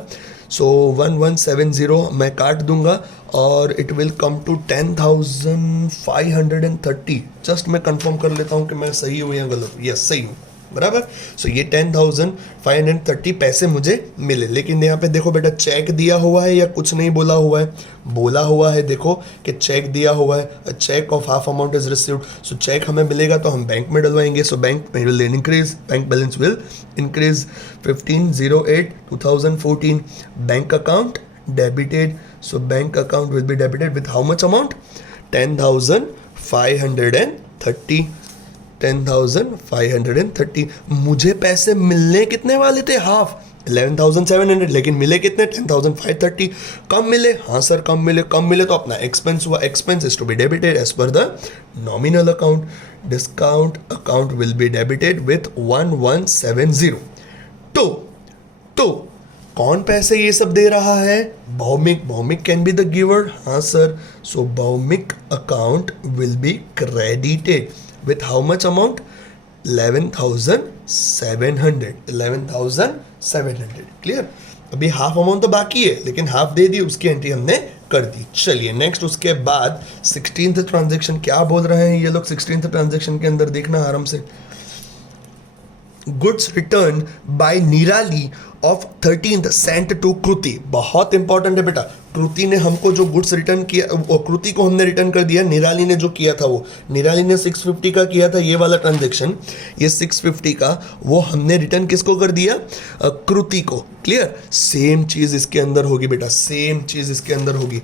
सो 1170 मैं काट दूंगा और it will come to 10,530। Just मैं कंफर्म कर लेता हूँ कि मैं सही हूँ या गलत। यस सही हूँ, बराबर। सो ये 10,530 पैसे मुझे मिले। लेकिन यहाँ पे देखो बेटा, चेक दिया हुआ है या कुछ नहीं बोला हुआ है, बोला हुआ है देखो कि चेक दिया हुआ है, a cheque of half amount is received. So cheque हमें मिलेगा तो हम बैंक में डलवाएंगे। So bank will increase, bank balance will increase. 15/08/2014 bank account debited. So bank account will be debited with how much amount, 10,530। 10,530। मुझे पैसे मिलने कितने वाले थे, हाफ 11,700, लेकिन मिले कितने, 10,530। कम मिले, हाँ सर कम मिले। कम मिले तो अपना एक्सपेंस हुआ, expense is to be debited as per the nominal account. Discount account will be debited with 1170। तो कौन पैसे ये सब दे रहा है, Bhowmik. Bhowmik can be the giver, हाँ sir. So Bhowmik account will be credited with how much amount, 11,700। 11,700। Clear? अभी हाफ अमाउंट तो बाकी है, लेकिन हाफ दे दी, उसकी एंट्री हमने कर दी। चलिए नेक्स्ट, उसके बाद 16th ट्रांजेक्शन क्या बोल रहे हैं ये लोग। 16th ट्रांजेक्शन के अंदर देखना आराम से, गुड्स रिटर्न बाय निराली ऑफ 13th सेंट टू कृति। बहुत इंपॉर्टेंट है बेटा, कृति ने हमको जो गुड्स रिटर्न किया, कृति को हमने रिटर्न कर दिया। निराली ने जो किया था, वो निराली ने 650 का किया था, ये वाला ट्रांजेक्शन, ये 650 का वो हमने रिटर्न किसको कर दिया, कृति को। क्लियर? सेम चीज इसके अंदर होगी बेटा, सेम चीज इसके अंदर होगी।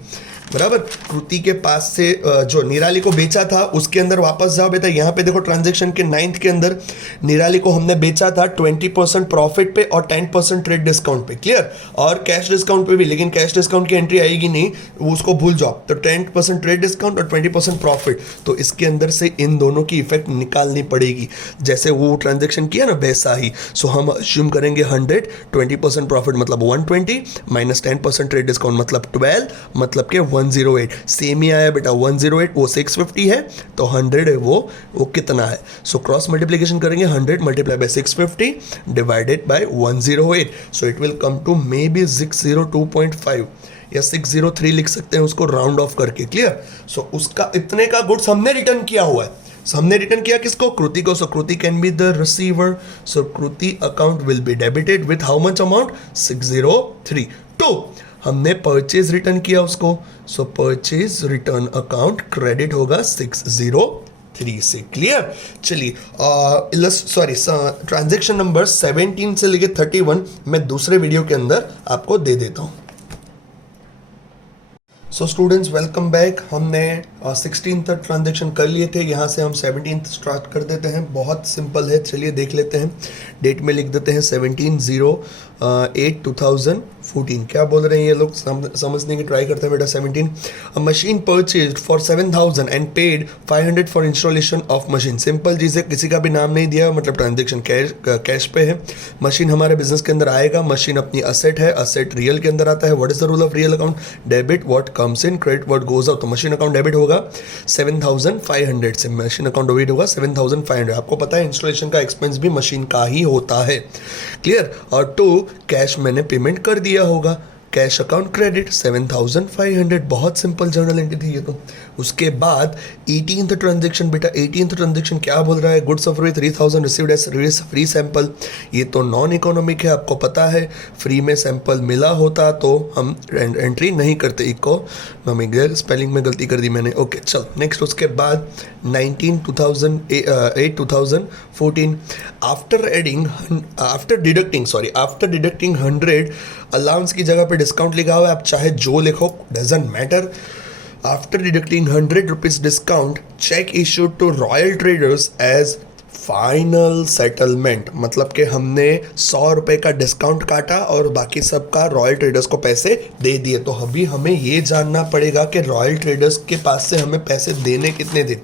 बराबर। कृति के पास से जो निराली को बेचा था उसके अंदर वापस जाओ बेटा, यहाँ पे देखो ट्रांजेक्शन के 9th के अंदर निराली को हमने बेचा था 20% प्रॉफिट पे और 10% ट्रेड डिस्काउंट पे, क्लियर, और कैश डिस्काउंट पे भी, लेकिन कैश डिस्काउंट की एंट्री आएगी नहीं, वो उसको भूल जाओ। तो 10% ट्रेड डिस्काउंट और 20% प्रॉफिट, तो इसके अंदर से इन दोनों की इफेक्ट निकालनी पड़ेगी, जैसे वो ट्रांजेक्शन किया ना वैसा ही। सो हम अज्यूम करेंगे 100, 20% प्रॉफिट मतलब 120 माइनस 10% ट्रेड डिस्काउंट मतलब 12, मतलब के 108। सेम ही आया बेटा, 108 वो 650 है, तो 100 है वो कितना है। सो क्रॉस मल्टीप्लिकेशन करेंगे, 100 multiply by 650 divided by 108, so it will come to may be 602.5 या 603 लिख सकते हैं उसको राउंड ऑफ करके, क्लियर। सो उसका इतने का गुड्स हमने रिटर्न किया हुआ है। So, हमने रिटर्न किया किसको? कृति को। So Kriti can be the receiver, so Kriti account will be debited with how much amount? 603। तो हमने परचेज रिटर्न किया उसको, so purchase return account credit होगा 603 से, क्लियर। चलिए सॉरी ट्रांजेक्शन नंबर 17 से लेके 31 मैं दूसरे वीडियो के अंदर आपको दे देता हूं। So students welcome back. हमने 16 तक ट्रांजेक्शन कर लिए थे, यहाँ से हम 17 स्टार्ट कर देते हैं। बहुत सिंपल है, चलिए देख लेते हैं। डेट में लिख देते हैं 17/08/2014। क्या बोल रहे हैं ये लोग, समझने की ट्राई करते हैं बेटा। 17 machine purchased for 7,000 and paid 500 for installation of machine. Simple चीज़ है, किसी का भी नाम नहीं दिया, मतलब ट्रांजेक्शन कैश पे है। मशीन हमारे बिजनेस के अंदर आएगा, मशीन अपनी असेट है, असेट रियल के अंदर आता है। What is the rule of real account? Debit what comes in, credit what goes out. तो मशीन अकाउंट डेबिट होगा 7,500 से, मशीन अकाउंट डेबिट होगा 7,500। आपको पता है इंस्टॉलेशन का एक्सपेंस भी मशीन का ही होता है, क्लियर। और टू कैश मैंने पेमेंट कर दिया होगा, कैश अकाउंट क्रेडिट 7,500। बहुत सिंपल जर्नल एंट्री थी ये तो। उसके बाद 18th ट्रांजेक्शन बेटा, 18th ट्रांजेक्शन क्या बोल रहा है? Goods of 3,000 received as free sample. ये तो नॉन इकोनॉमिक है, आपको पता है। फ्री में सैंपल मिला होता तो हम एंट्री नहीं करते। इकोनॉमिक, स्पेलिंग में गलती कर दी मैंने, ओके चल नेक्स्ट। उसके बाद 19/8/2014 आफ्टर डिडक्टिंग 100 अलाउंस की जगह पे डिस्काउंट लिखा हुआ है, आप चाहे जो लिखो doesn't matter. After deducting 100 rupees discount, cheque issued to royal traders as final settlement, मतलब कि हमने 100 रुपये का डिस्काउंट काटा और बाकी सबका रॉयल ट्रेडर्स को पैसे दे दिए। तो अभी हमें ये जानना पड़ेगा कि रॉयल ट्रेडर्स के पास से हमें पैसे देने कितने थे।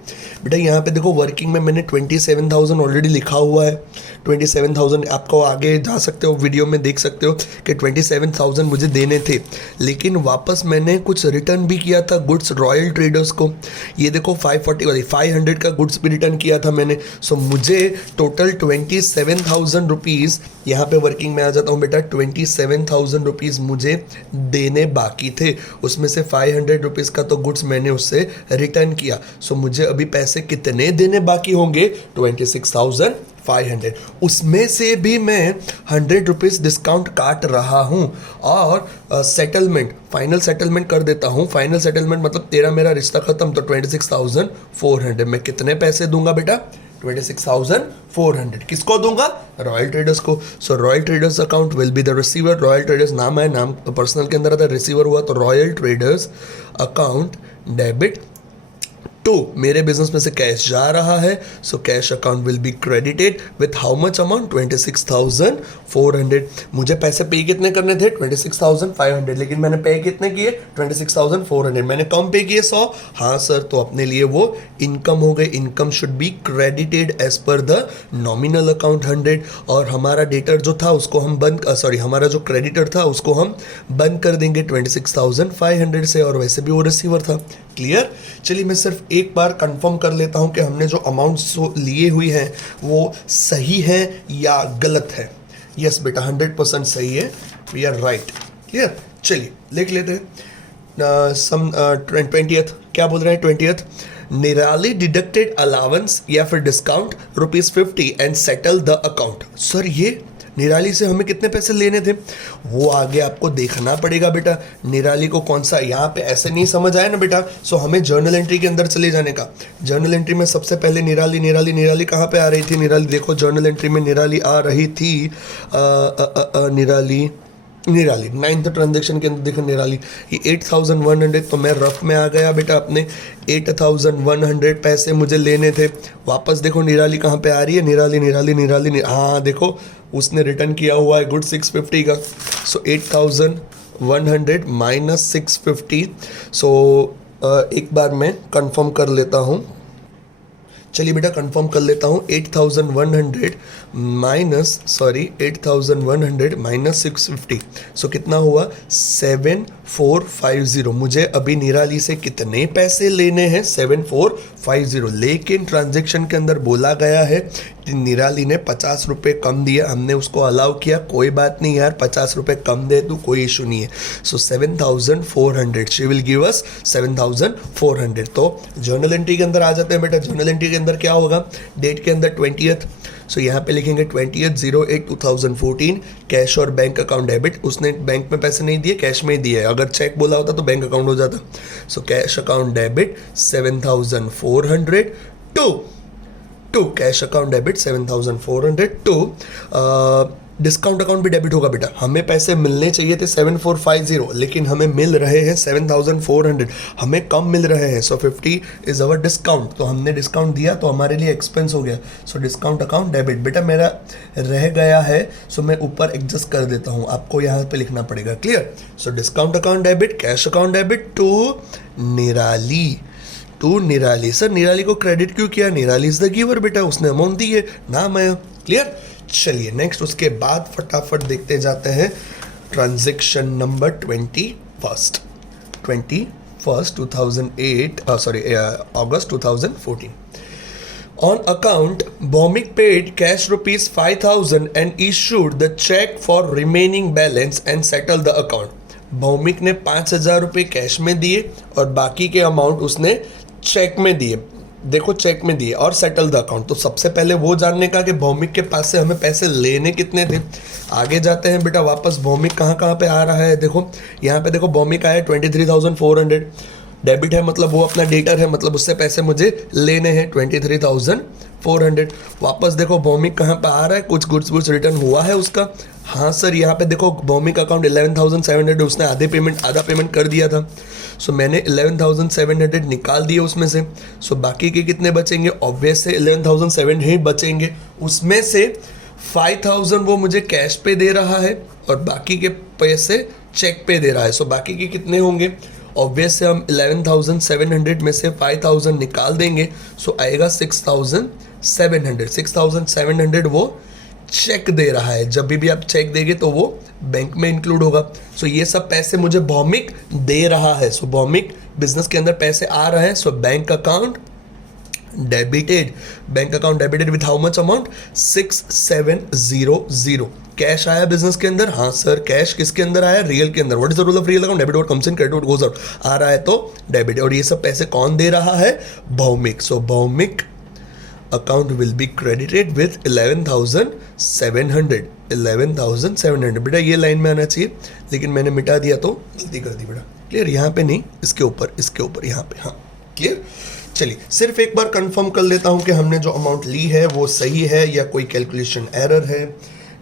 बेटा यहाँ पे देखो वर्किंग में मैंने 27,000 ऑलरेडी लिखा हुआ है। 27,000 आपको आगे जा सकते हो वीडियो में देख सकते हो कि 27,000 मुझे देने थे, लेकिन वापस मैंने कुछ रिटर्न भी किया था गुड्स रॉयल ट्रेडर्स को। ये देखो 500 का गुड्स भी रिटर्न किया था मैंने। सो मुझे टोटल 27,000 रुपीज़, यहाँ पे वर्किंग में आ जाता हूँ बेटा, 27,000 रुपीज़ मुझे देने बाकी थे। उसमें से 500 रुपीज़ का तो गुड्स मैंने उससे रिटर्न किया। सो मुझे अभी पैसे कितने देने बाकी होंगे? 26,500। उसमें से भी मैं 100 रुपीज़ डिस्काउंट काट रहा हूँ और सेटलमेंट, फाइनल सेटलमेंट कर देता हूँ। फाइनल सेटलमेंट मतलब तेरा मेरा रिश्ता खत्म, तो 26,400। मैं कितने पैसे दूंगा बेटा? 26,400। किसको दूंगा? रॉयल ट्रेडर्स को। So Royal traders account will be the receiver. Royal Traders नाम है, नाम पर्सनल के अंदर आता है, रिसीवर हुआ तो royal traders account debit to, मेरे बिजनेस में से कैश जा रहा है, so cash account will be credited with how much amount? 26,400। मुझे पैसे पे कितने करने थे? 26,500, लेकिन मैंने पे कितने किए? 26,400। मैंने कम पे किए 100। हाँ सर, तो अपने लिए वो इनकम हो गई। Income should be credited as per the nominal account 100। और हमारा डेटर जो था उसको हम हमारा जो क्रेडिटर था उसको हम बंद कर देंगे 26,500 से, और वैसे भी वो रिसीवर था, क्लियर। चलिए मैं सिर्फ एक बार कंफर्म कर लेता हूं कि हमने जो अमाउंट्स लिए हुई हैं वो सही है या गलत है। यस बेटा 100% सही है, वी आर राइट, क्लियर। चलिए लिख लेते हैं। 20th क्या बोल रहे हैं? 20th निराली डिडक्टेड अलावेंस या फिर discount ₹50 and settle the account. Sir ये निराली से हमें कितने पैसे लेने थे वो आगे आपको देखना पड़ेगा बेटा। निराली को कौन सा, यहाँ पे ऐसे नहीं समझ आया ना बेटा। सो हमें जर्नल एंट्री के अंदर चले जाने का। जर्नल एंट्री में सबसे पहले निराली कहाँ पे आ रही थी? निराली देखो जर्नल एंट्री में निराली आ रही थी, निराली निराली 9th ट्रांजेक्शन के अंदर देखो निराली ये 8100, तो मैं रफ में आ गया बेटा अपने 8100 पैसे मुझे लेने थे। वापस देखो निराली कहाँ पे आ रही है, निराली निराली निराली हाँ देखो उसने रिटर्न किया हुआ है गुड 650 का। सो 8100 माइनस 650। सो एक बार मैं कंफर्म कर लेता हूँ, चलिए बेटा कंफर्म कर लेता हूँ। 8100 माइनस 650, सो कितना हुआ 7450। मुझे अभी निराली से कितने पैसे लेने हैं 7450, लेकिन ट्रांजेक्शन के अंदर बोला गया है कि निराली ने 50 रुपये कम दिया, हमने उसको अलाउ किया, कोई बात नहीं यार 50 रुपये कम दे तो कोई इशू नहीं है। सो 7400 शी विल गिव अस 7400। तो जर्नल एंट्री के अंदर आ जाते हैं बेटा। जर्नल एंट्री के अंदर क्या होगा, डेट के अंदर 20th, सो यहाँ पे लिखेंगे 20th/08/2014 कैश और बैंक अकाउंट डेबिट। उसने बैंक में पैसे नहीं दिए, कैश में ही दिए, अगर चेक बोला होता तो बैंक अकाउंट हो जाता। So cash account debit 7400 to cash account debit 7400 to discount account भी डेबिट होगा बेटा। हमें पैसे मिलने चाहिए थे 7450, लेकिन हमें मिल रहे हैं 7400, हमें कम मिल रहे हैं। सो 50 इज अवर डिस्काउंट, तो हमने डिस्काउंट दिया तो हमारे लिए एक्सपेंस हो गया। सो डिस्काउंट अकाउंट डेबिट बेटा मेरा रह गया है, सो मैं ऊपर एडजस्ट कर देता हूँ, आपको यहाँ पे लिखना पड़ेगा। Clear. So discount account debit, cash account debit to Nirali. Sir Nirali को क्रेडिट क्यों किया, निराली इज द गिवर बेटा, उसने अमाउंट दी है ना मैं। क्लियर। चलिए नेक्स्ट उसके बाद फटाफट देखते जाते हैं transaction number 21 August 2014। On account, Bhomik paid cash rupees 5000 and issued the check for remaining balance and settled the account। Bhaumik ने 5000 रुपये कैश में दिए और बाकी के अमाउंट उसने चेक में दिए, देखो चेक में दिए और सेटल द अकाउंट। तो सबसे पहले वो जानने का कि भौमिक के पास से हमें पैसे लेने कितने थे। आगे जाते हैं बेटा वापस, भौमिक कहाँ पे आ रहा है, देखो यहाँ पे देखो भौमिक आया 23,400 डेबिट है, मतलब वो अपना डेटर है, मतलब उससे पैसे मुझे लेने हैं 23,400। वापस देखो भौमिक कहाँ पे आ रहा है, कुछ गुड्स रिटर्न हुआ है उसका। हाँ सर यहाँ पे देखो भौमिक अकाउंट 11,700, उसने आधा पेमेंट कर दिया था। सो मैंने 11,700 निकाल दिए उसमें से। सो बाकी के कितने बचेंगे, ऑब्वियस से 11,700 ही बचेंगे। उसमें से 5,000 वो मुझे कैश पे दे रहा है और बाकी के पैसे चेक पे दे रहा है। सो बाकी के कितने होंगे, ऑब्वियस से हम 11,700 में से 5,000 निकाल देंगे, सो आएगा 6,700 वो चेक दे रहा है। जब भी आप चेक देंगे तो वो बैंक में इंक्लूड होगा। सो ये सब पैसे मुझे भौमिक दे रहा है। सो भौमिक बिजनेस के अंदर पैसे आ रहे हैं। सो bank account debited with how much amount 6700। Cash आया बिजनेस के अंदर, हाँ सर कैश किसके अंदर आया, रियल के अंदर। What is the rule of real account, debit what comes in, credit what goes out. आ रहा है तो डेबिट, और ये सब पैसे कौन दे रहा है, भौमिक। So Bhowmik account will be credited with 11,700। बेटा ये लाइन में आना चाहिए, लेकिन मैंने मिटा दिया तो गलती कर दी बेटा। क्लियर। यहाँ पे नहीं, इसके ऊपर यहाँ पे। हाँ क्लियर। चलिए सिर्फ एक बार कंफर्म कर लेता हूँ कि हमने जो अमाउंट ली है वो सही है या कोई कैलकुलेशन एरर है।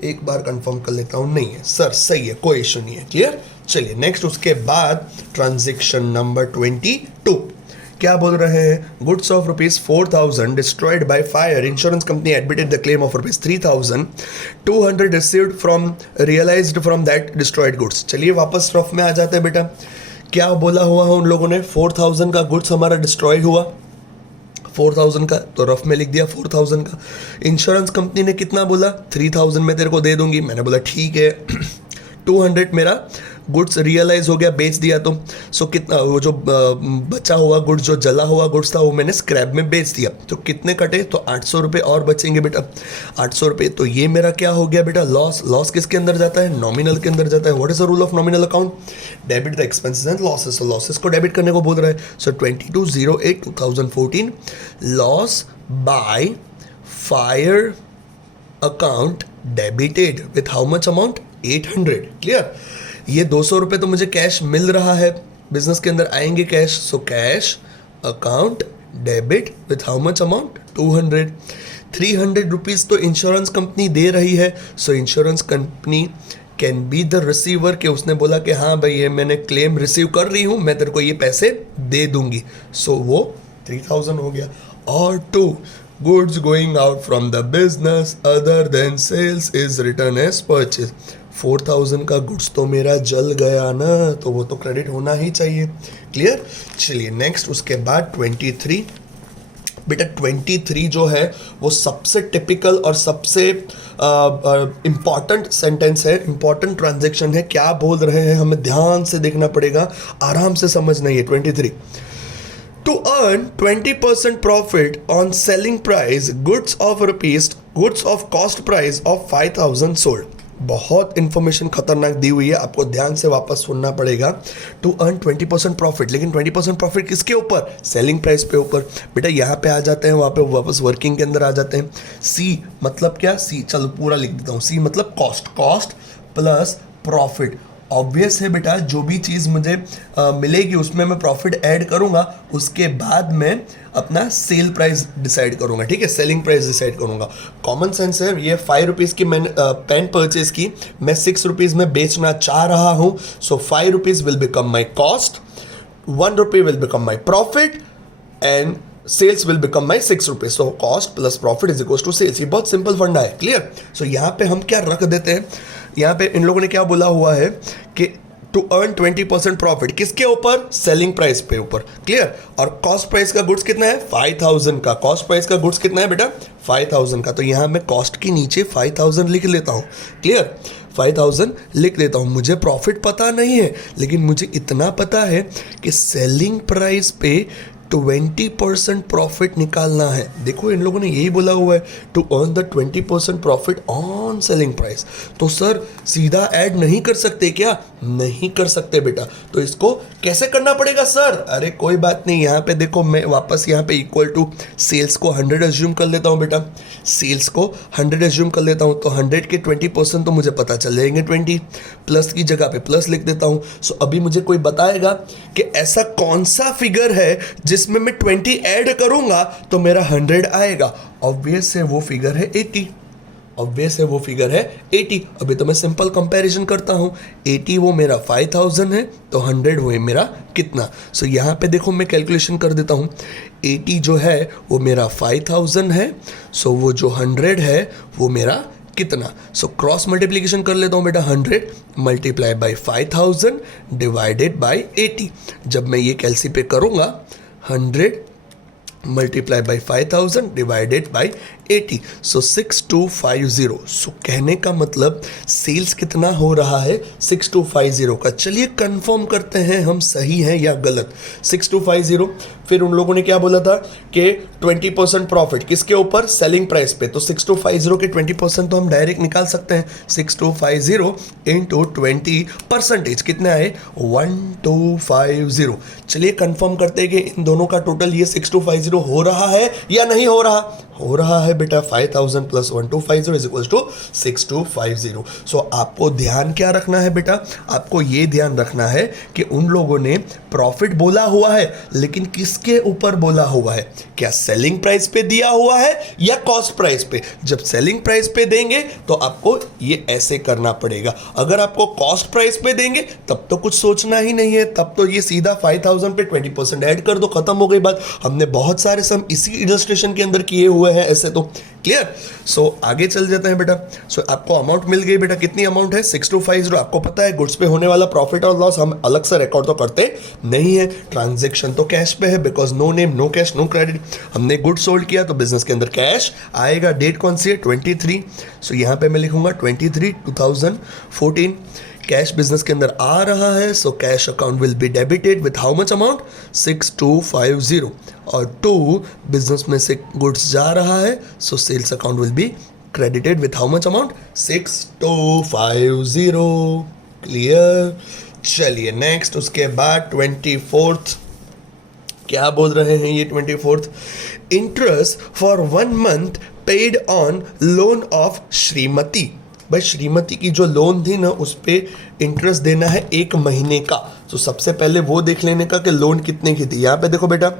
एक बार कंफर्म कर लेता हूँ, नहीं है सर सही है, कोई इशू नहीं है। क्लियर। चलिए नेक्स्ट उसके बाद ट्रांजेक्शन नंबर 22 क्या बोल रहे हैं, goods of ₹4,000 destroyed by fire, insurance company admitted the claim of ₹3,200 received from realised from that destroyed goods. चलिए वापस रफ में आ जाते हैं बेटा। क्या बोला हुआ है उन लोगों ने, 4,000 का गुड्स हमारा डिस्ट्रॉय हुआ, 4,000 का, तो रफ में लिख दिया 4,000 का। इंश्योरेंस कंपनी ने कितना बोला, 3,000 में तेरे को दे दूंगी। मैंने बोला ठीक है। 200 मेरा गुड्स रियलाइज हो गया, बेच दिया तो। सो कितना वो जो बचा हुआ गुड्स, जो जला हुआ गुड्स था, वो मैंने स्क्रैप में बेच दिया। तो कितने कटे, तो 800 रुपये और बचेंगे बेटा, 800 रुपये। तो ये मेरा क्या हो गया बेटा, लॉस। लॉस किसके अंदर जाता है, नॉमिनल के अंदर जाता है। What is the rule of nominal account, debit the expenses and losses. Losses को डेबिट करने को बोल रहा है। सो 22/08/2014 loss by fire account debited with how much amount, 800। Clear. ये 200 रुपये तो मुझे कैश मिल रहा है, बिजनेस के अंदर आएंगे cash. So cash account debit with how much amount, 200। 300 rupees तो इंश्योरेंस कंपनी दे रही है। सो insurance company can be the receiver, कि उसने बोला कि हाँ भाई ये मैंने क्लेम रिसीव कर रही हूँ, मैं तेरे को ये पैसे दे दूंगी, सो वो 3000 हो गया. और 2, goods going out from the business other than sales is return as purchase. 4000 का गुड्स तो मेरा जल गया ना, तो वो तो क्रेडिट होना ही चाहिए. क्लियर. चलिए नेक्स्ट, उसके बाद 23. बेटा 23 जो है वो सबसे टिपिकल और सबसे इम्पॉर्टेंट सेंटेंस है, इम्पॉर्टेंट ट्रांजैक्शन है. क्या बोल रहे हैं हमें ध्यान से देखना पड़ेगा, आराम से समझना है. 23, to earn 20% profit on selling price goods of cost price of 5000 sold. बहुत इंफॉर्मेशन खतरनाक दी हुई है, आपको ध्यान से वापस सुनना पड़ेगा. टू अर्न 20% प्रॉफिट, लेकिन 20% प्रॉफिट किसके ऊपर? सेलिंग प्राइस पे ऊपर. बेटा यहाँ पे आ जाते हैं, वहाँ पे वापस वर्किंग के अंदर आ जाते हैं. सी मतलब क्या? सी चलो पूरा लिख देता हूँ. सी मतलब कॉस्ट प्लस प्रॉफिट. ऑब्वियस है बेटा, जो भी चीज़ मुझे मिलेगी उसमें मैं प्रॉफिट ऐड करूंगा, उसके बाद मैं अपना सेल प्राइस डिसाइड करूंगा. ठीक है, सेलिंग प्राइस डिसाइड करूंगा. कॉमन सेंस है. ये 5 रुपीज़ की मैंने पेन परचेज की, मैं 6 रुपीज़ में बेचना चाह रहा हूँ. So 5 rupees will become my cost, 1 rupee will become my profit and sales will become my 6 rupees. So cost plus profit is equal to sales. ये बहुत सिंपल फंडा है. क्लियर. सो यहाँ पे हम क्या रख देते हैं, यहाँ पे इन लोगों ने क्या बोला हुआ है कि टू अर्न 20% प्रॉफिट किसके ऊपर? सेलिंग प्राइस पे ऊपर. क्लियर. और कॉस्ट प्राइस का गुड्स कितना है? 5000 का. कॉस्ट प्राइस का गुड्स कितना है बेटा? 5000 का. तो यहाँ मैं कॉस्ट के नीचे 5000 लिख लेता हूँ. क्लियर. 5000 लिख देता हूँ. मुझे प्रॉफिट पता नहीं है, लेकिन मुझे इतना पता है कि सेलिंग प्राइस पे 20% प्रॉफिट निकालना है. देखो इन लोगों ने यही बोला हुआ है, to earn the 20% profit on selling price. तो सर सीधा ऐड नहीं कर सकते क्या? नहीं कर सकते बेटा. तो इसको कैसे करना पड़ेगा सर? अरे कोई बात नहीं, यहाँ पे देखो मैं वापस यहाँ पे इक्वल टू सेल्स को 100 एज्यूम कर लेता हूँ बेटा. सेल्स को 100 एज्यूम कर लेता हूँ, तो 100 के 20% तो मुझे पता चल जाएंगे 20, प्लस की जगह पे प्लस लिख देता हूँ. सो अभी मुझे कोई बताएगा कि ऐसा कौन सा फिगर है जिसमें मैं 20 ऐड करूंगा तो मेरा 100 आएगा. ऑब्वियस है वो फिगर है 80. ऑब्वियस है वो फिगर है 80. अभी तो मैं सिंपल कंपैरिजन करता हूं. 80 वो मेरा 5000 है, तो 100 वो मेरा कितना? सो यहाँ पे देखो मैं कैलकुलेशन कर देता हूँ. 80 जो है वो मेरा 5000 है, सो वो जो 100 है वो मेरा कितना? सो क्रॉस मल्टीप्लीकेशन कर लेता हूँ बेटा. 100 मल्टीप्लाई बाई 5000 डिवाइडेड बाई 80. जब मैं ये कैलसी पे करूँगा, 100 मल्टीप्लाई बाई 5000 डिवाइडेड बाई 80. सो 6250. सो कहने का मतलब सेल्स कितना हो रहा है? 6250 का. चलिए कंफर्म करते हैं हम सही है या गलत. 6250. फिर उन लोगों ने क्या बोला था कि 20% प्रॉफिट किसके ऊपर? सेलिंग प्राइस पे. तो 6250 के 20% तो हम डायरेक्ट निकाल सकते हैं. 6250 इंटू 20% कितना है? 1250. चलिए कंफर्म करते हैं कि इन दोनों का टोटल ये 6250 हो रहा है या नहीं हो रहा? हो रहा है बेटा. 5000 प्लस 1250 इज इक्वल टू 6250. सो आपको ध्यान क्या रखना है बेटा? आपको ये ध्यान रखना है कि उन लोगों ने प्रॉफिट बोला हुआ है, लेकिन किसके ऊपर बोला हुआ है? क्या सेलिंग प्राइस पे दिया हुआ है या कॉस्ट प्राइस पे? जब सेलिंग प्राइस पे देंगे तो आपको ये ऐसे करना पड़ेगा. अगर आपको कॉस्ट प्राइस पे देंगे तब तो कुछ सोचना ही नहीं है, तब तो ये सीधा 5000 पे 20% ऐड कर दो, खत्म हो गई बात. हमने बहुत सारे सम इसी इलस्ट्रेशन के अंदर किए हुए हैं ऐसे तो. क्लियर. सो आगे चल जाते हैं बेटा. सो आपको अमाउंट मिल गई बेटा. कितनी अमाउंट है? 6250. आपको पता है गुड्स पे होने वाला प्रॉफिट और लॉस हम अलग से रिकॉर्ड तो करते नहीं है. ट्रांजैक्शन तो कैश पे है, because no name no cash no credit. हमने गुड सोल्ड किया तो बिजनेस के अंदर कैश आएगा. डेट कौन सी है? 23. सो यहाँ पे मैं लिखूंगा 23 2014. कैश बिजनेस के अंदर आ रहा है, so cash account will be debited with how much amount? 6250. और 2 बिजनेस में से गुड्स जा रहा है, so sales account will be credited with how much amount? 6250. Clear. चलिए नेक्स्ट, उसके बाद 24th. क्या बोल रहे हैं ये 24th? Interest for 1 month paid on loan of Shrimati. भाई श्रीमती की जो लोन थी ना, उस पर इंटरेस्ट देना है 1 महीने का. सो सबसे पहले वो देख लेने का कि लोन कितने की थी। यहाँ पे देखो बेटा,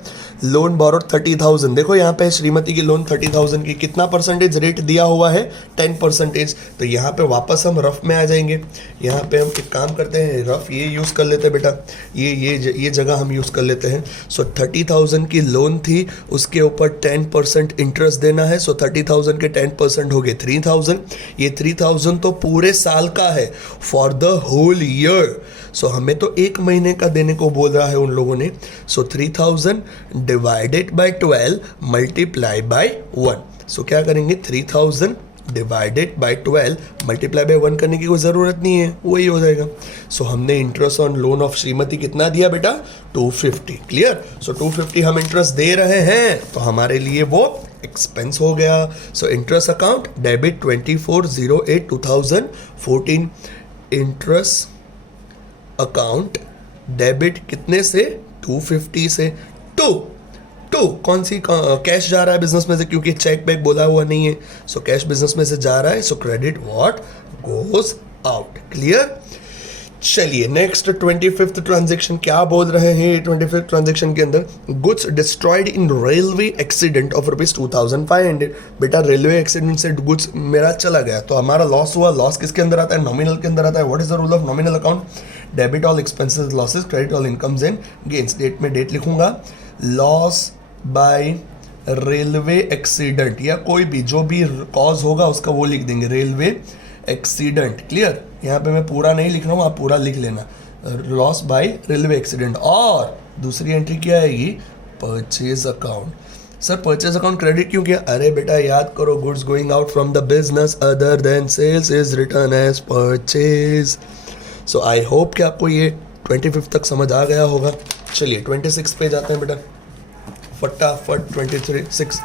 लोन बोरोड 30,000, देखो यहाँ पे श्रीमती की लोन 30,000 की, कितना परसेंटेज रेट दिया हुआ है 10%। तो यहाँ पे वापस हम रफ में आ जाएंगे। यहाँ पे हम एक काम करते हैं, रफ ये यूज़ कर लेते हैं बेटा, ये जगह हम यूज़ कर लेते हैं। सो 30,000 की लोन थी, उसके ऊपर 10% इंटरेस्ट देना है। सो 30,000 के 10% हो गए 3,000। ये 3,000 तो पूरे साल का है, फॉर द होल ईयर। सो हमें तो एक महीने का देने को बोल रहा है उन लोगों ने। सो 3,000 डिवाइडेड बाय 12 मल्टीप्लाई बाय 1। सो क्या करेंगे, 3,000 डिवाइडेड बाय 12 मल्टीप्लाई बाय 1 करने की कोई ज़रूरत नहीं है, वही हो जाएगा। सो हमने interest on loan of Shrimati कितना दिया बेटा, 250। क्लियर। सो 250 हम इंटरेस्ट दे रहे हैं, तो हमारे लिए वो एक्सपेंस हो गया। So interest account debit 24/08/2014। Interest account debit कितने से, 250 से। टू कौन सी कैश जा रहा है बिजनेस में से, क्योंकि चेक बैक बोला हुआ नहीं है। सो कैश बिजनेस में से जा रहा है, सो credit what goes out. Clear. चलिए नेक्स्ट 25th ट्रांजेक्शन क्या बोल रहे हैं। 25th ट्रांजेक्शन के अंदर, goods destroyed in railway accident of ₹2,500। बेटा रेलवे एक्सीडेंट से गुड्स मेरा चला गया तो हमारा लॉस हुआ। लॉस किसके अंदर आता है, नॉमिनल के अंदर आता है। What is the rule of nominal account, debit all expenses losses, credit all incomes and gains. Date में डेट लिखूंगा, लॉस बाय रेलवे एक्सीडेंट, या कोई भी जो भी कॉज होगा उसका वो लिख देंगे, रेलवे एक्सीडेंट। क्लियर। यहाँ पे मैं पूरा नहीं लिख रहा हूँ, आप पूरा लिख लेना, लॉस बाय रेलवे एक्सीडेंट। और दूसरी एंट्री क्या आएगी, purchase account. Sir purchase account credit क्यों किया, अरे बेटा याद करो, goods going out from the business other than sales is return as purchase. So I hope कि आपको ये 25 तक समझ आ गया होगा। चलिए 26 पे जाते हैं बेटा, फटाफट 26।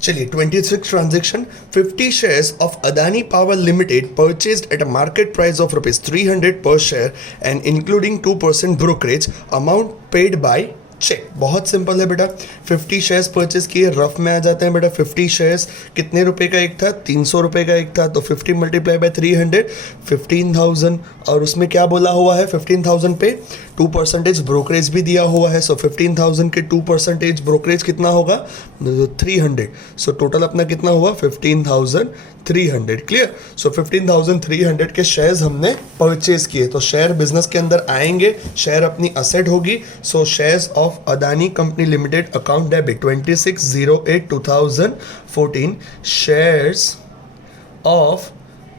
चलिए 26 transaction, 50 shares of Adani Power Limited purchased at a market price of ₹300 per share and including 2% brokerage, amount paid by cheque. बहुत सिंपल है बेटा, 50 शेयर्स परचेज किए, रफ में आ जाते हैं बेटा। 50 शेयर्स कितने रुपए का एक था, 300 रुपए का एक था, तो 50 मल्टीप्लाई बाय 300, 15,000। और उसमें क्या बोला हुआ है, 15,000 पे 2% ब्रोकरेज भी दिया हुआ है। सो 15,000 के 2% ब्रोकरेज कितना होगा, 300। सो टोटल अपना कितना हुआ, 15,300। क्लियर। सो 15,300 के शेयर्स हमने परचेज किए। तो शेयर बिजनेस के अंदर आएंगे, शेयर अपनी असेट होगी। So shares of Adani company limited account debit 26/08/2014, shares of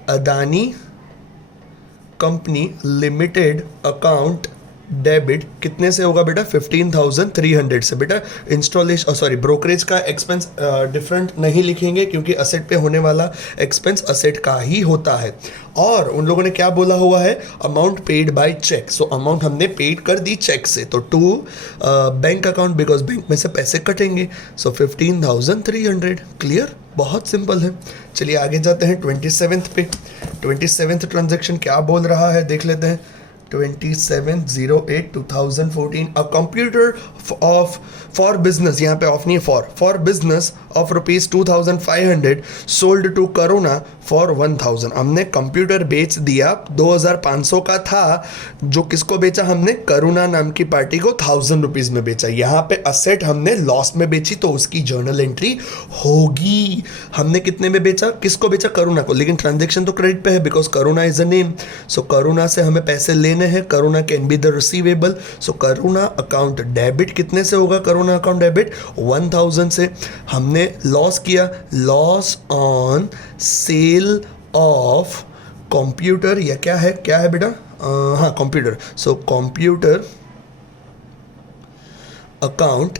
Adani company limited account debit कितने से होगा बेटा, 15,300 से। बेटा इंस्टॉलेशन सॉरी ब्रोकरेज का एक्सपेंस डिफरेंट नहीं लिखेंगे, क्योंकि असेट पे होने वाला एक्सपेंस असेट का ही होता है। और उन लोगों ने क्या बोला हुआ है, amount paid by cheque. So amount हमने पेड कर दी चेक से, तो to bank account, because bank में से पैसे कटेंगे। सो 15,300। क्लियर। बहुत सिंपल है। चलिए आगे जाते हैं 27th पे। 27th ट्रांजेक्शन क्या बोल रहा है देख लेते हैं। 27/08/2014, अ कंप्यूटर फॉर बिजनेस, यहाँ पे ऑफ नहीं है, for business of ₹2,500 sold to Karuna for 1,000। हमने कंप्यूटर बेच दिया, 2,500 का था, जो किसको बेचा हमने, करुणा नाम की पार्टी को 1,000 रुपीज़ में बेचा। यहाँ पे असेट हमने लॉस में बेची, तो उसकी जर्नल एंट्री होगी। हमने कितने में बेचा, किसको बेचा, करुणा को, लेकिन ट्रांजेक्शन तो क्रेडिट पे है, because Karuna is a name. So Karuna से हमें पैसे लेने हैं, Karuna can be the receivable. So Karuna account debit कितने से होगा, करुणा अकाउंट डेबिट 1,000 से। हमने लॉस किया, loss on sale of computer, या क्या है बेटा, हाँ computer. So computer account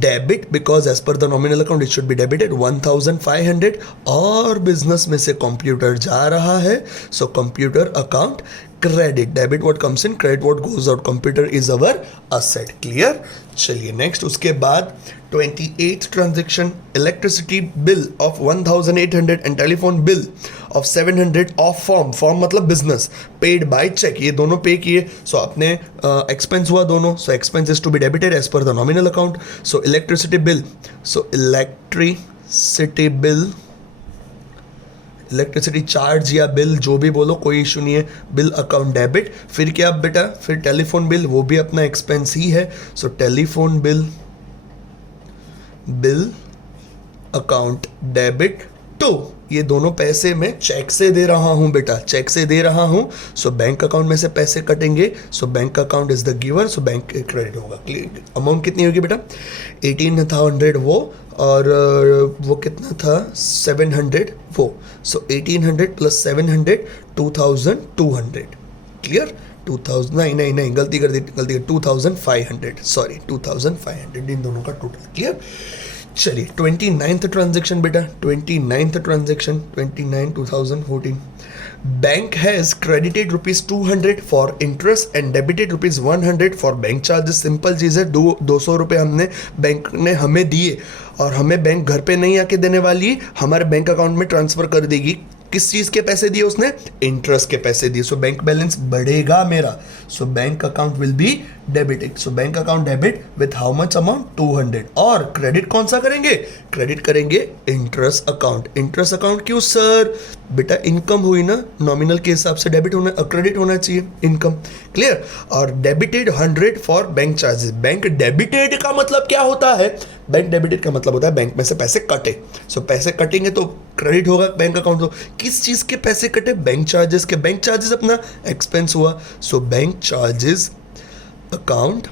debit, because as per the nominal account it should be debited 1,500, और बिजनेस में से कंप्यूटर जा रहा है। So computer account credit, debit what comes in, credit what goes out, computer is our asset. Clear. चलिए नेक्स्ट, उसके बाद 28th transaction, electricity bill of 1,800 and telephone bill of 700 of form मतलब बिजनेस, पेड बाय चेक। ये दोनों पे किए। सो अपने एक्सपेंस हुआ दोनों। So expense is to be debited as per the nominal account. So electricity bill, electricity charge या बिल जो भी बोलो, कोई इशू नहीं है, बिल अकाउंट डेबिट। फिर क्या बेटा, फिर टेलीफोन बिल, वो भी अपना एक्सपेंस ही है, so telephone bill account debit to, ये दोनों पैसे मैं चेक से दे रहा हूं बेटा, चेक से दे रहा हूं, सो बैंक अकाउंट में से पैसे कटेंगे, सो bank account is the giver, so bank credit होगा। अमाउंट कितनी होगी बेटा, 1800 वो, और वो कितना था 700 वो, सो 1800 प्लस 700 2200, क्लियर। 2000 नहीं गलती कर 2500, सॉरी 2500, इन दोनों का टोटल, क्लियर। चलिए 29th ट्रांजेक्शन बेटा, 29th transaction, 29 2014, bank has credited ₹200 for interest and debited ₹100 for bank charges. Simple चीज़ है, 200 रुपये हमने बैंक ने हमें दिए और हमें बैंक घर पे नहीं आके देने वाली, हमारे बैंक अकाउंट में ट्रांसफर कर देगी। किस चीज़ के पैसे दिए उसने, इंटरेस्ट के पैसे दिए, सो बैंक बैलेंस बढ़ेगा मेरा, सो bank account will be debited, so bank account debit with how much amount 200, और क्रेडिट कौन सा करेंगे, क्रेडिट करेंगे इंटरेस्ट अकाउंट। इंटरेस्ट अकाउंट क्यों सर, बेटा इनकम हुई ना, नॉमिनल के हिसाब से डेबिट होना, क्रेडिट होना चाहिए इनकम, क्लियर। और debited 100 for bank charges. Bank debited का मतलब क्या होता है, बैंक डेबिटेड का मतलब होता है बैंक में से पैसे कटे, सो पैसे कटेंगे तो क्रेडिट होगा बैंक अकाउंट। तो किस चीज के पैसे कटे, बैंक चार्जेस के, बैंक चार्जेस अपना एक्सपेंस हुआ, so bank charges account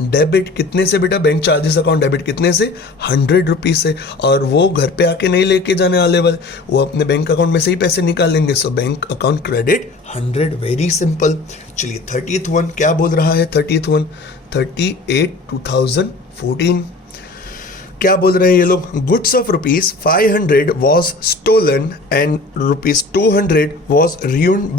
debit कितने से बेटा, बैंक चार्जेस अकाउंट डेबिट कितने से, 100 रुपीज से, और वो घर पे आके नहीं लेके जाने वाले वाले, वो अपने बैंक अकाउंट में से ही पैसे निकालेंगे, सो bank account credit 100, very simple. चलिए 30th वन क्या बोल रहा है, 30th वन 38 2014 क्या बोल रहे हैं ये लोग, goods of ₹500 was stolen and ₹200 was ruined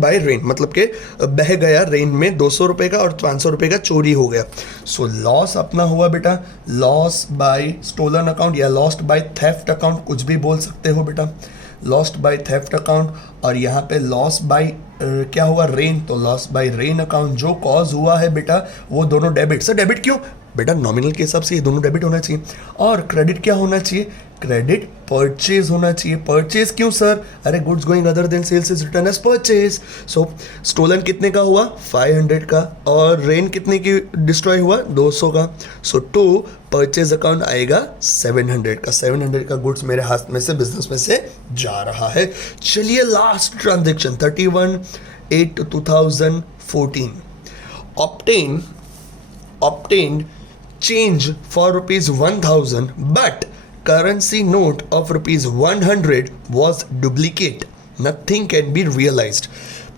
by rain, मतलब के बह गया रेन में, 200 रुपए का और 500 रुपए का चोरी हो गया, सो लॉस अपना हुआ बेटा, लॉस बाय स्टोलन अकाउंट या लॉस्ट बाय थेफ्ट अकाउंट, कुछ भी बोल सकते हो बेटा, लॉस्ट बाय थेफ्ट अकाउंट। और यहाँ पे लॉस बाय क्या हुआ, रेन, तो लॉस बाय रेन अकाउंट जो कॉज हुआ है बेटा, वो दोनों डेबिट। सर डेबिट क्यों बेटा, नॉमिनल के हिसाब से ये दोनों डेबिट होना चाहिए, और क्रेडिट क्या होना चाहिए, क्रेडिट परचेज होना चाहिए। परचेज क्यों सर, अरे goods going other than sales is return as purchase, so stolen कितने का हुआ 500 का, और रेन कितने की डिस्ट्रॉय हुआ 200 का, सो टू परचेज अकाउंट आएगा 700 का, 700 का गुड्स मेरे हाथ में से, बिजनेस में से जा रहा है। चलिए last transaction 31/8/2014, obtained change for ₹1000 but currency note of ₹100 was duplicate, nothing can be realized।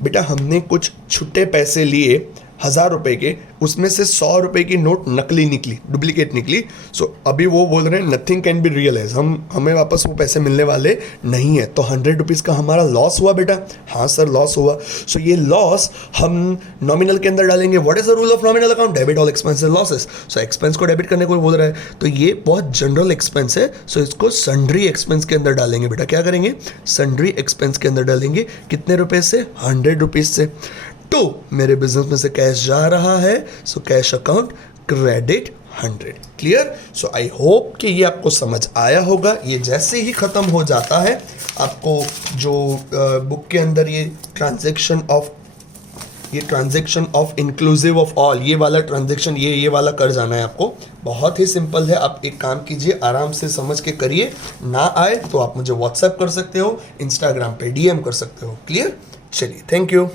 बेटा हमने कुछ छुट्टे पैसे लिए 1000 रुपए के, उसमें से 100 रुपए की नोट नकली निकली, डुप्लीकेट निकली, सो अभी वो बोल रहे हैं नथिंग कैन बी रियलाइज, हमें वापस वो पैसे मिलने वाले नहीं है, तो 100 रुपीज़ का हमारा लॉस हुआ बेटा, हाँ सर लॉस हुआ, सो ये लॉस हम नॉमिनल के अंदर डालेंगे। What is the rule of nominal account, debit all expenses losses, so expense को डेबिट करने को बोल रहा है, तो ये बहुत जनरल एक्सपेंस है, सो इसको सन्ड्री एक्सपेंस के अंदर डालेंगे बेटा, क्या करेंगे, सन्ड्री एक्सपेंस के अंदर डालेंगे, कितने रुपए से, 100 रुपीज़ से। तो मेरे बिजनेस में से कैश जा रहा है, so cash account credit 100, clear. So I hope कि ये आपको समझ आया होगा। ये जैसे ही ख़त्म हो जाता है, आपको जो बुक के अंदर ये transaction of inclusive of all, ये वाला ट्रांजैक्शन ये वाला कर जाना है आपको, बहुत ही सिंपल है। आप एक काम कीजिए, आराम से समझ के करिए, ना आए तो आप मुझे व्हाट्सएप कर सकते हो, इंस्टाग्राम पे DM कर सकते हो, क्लियर। चलिए थैंक यू।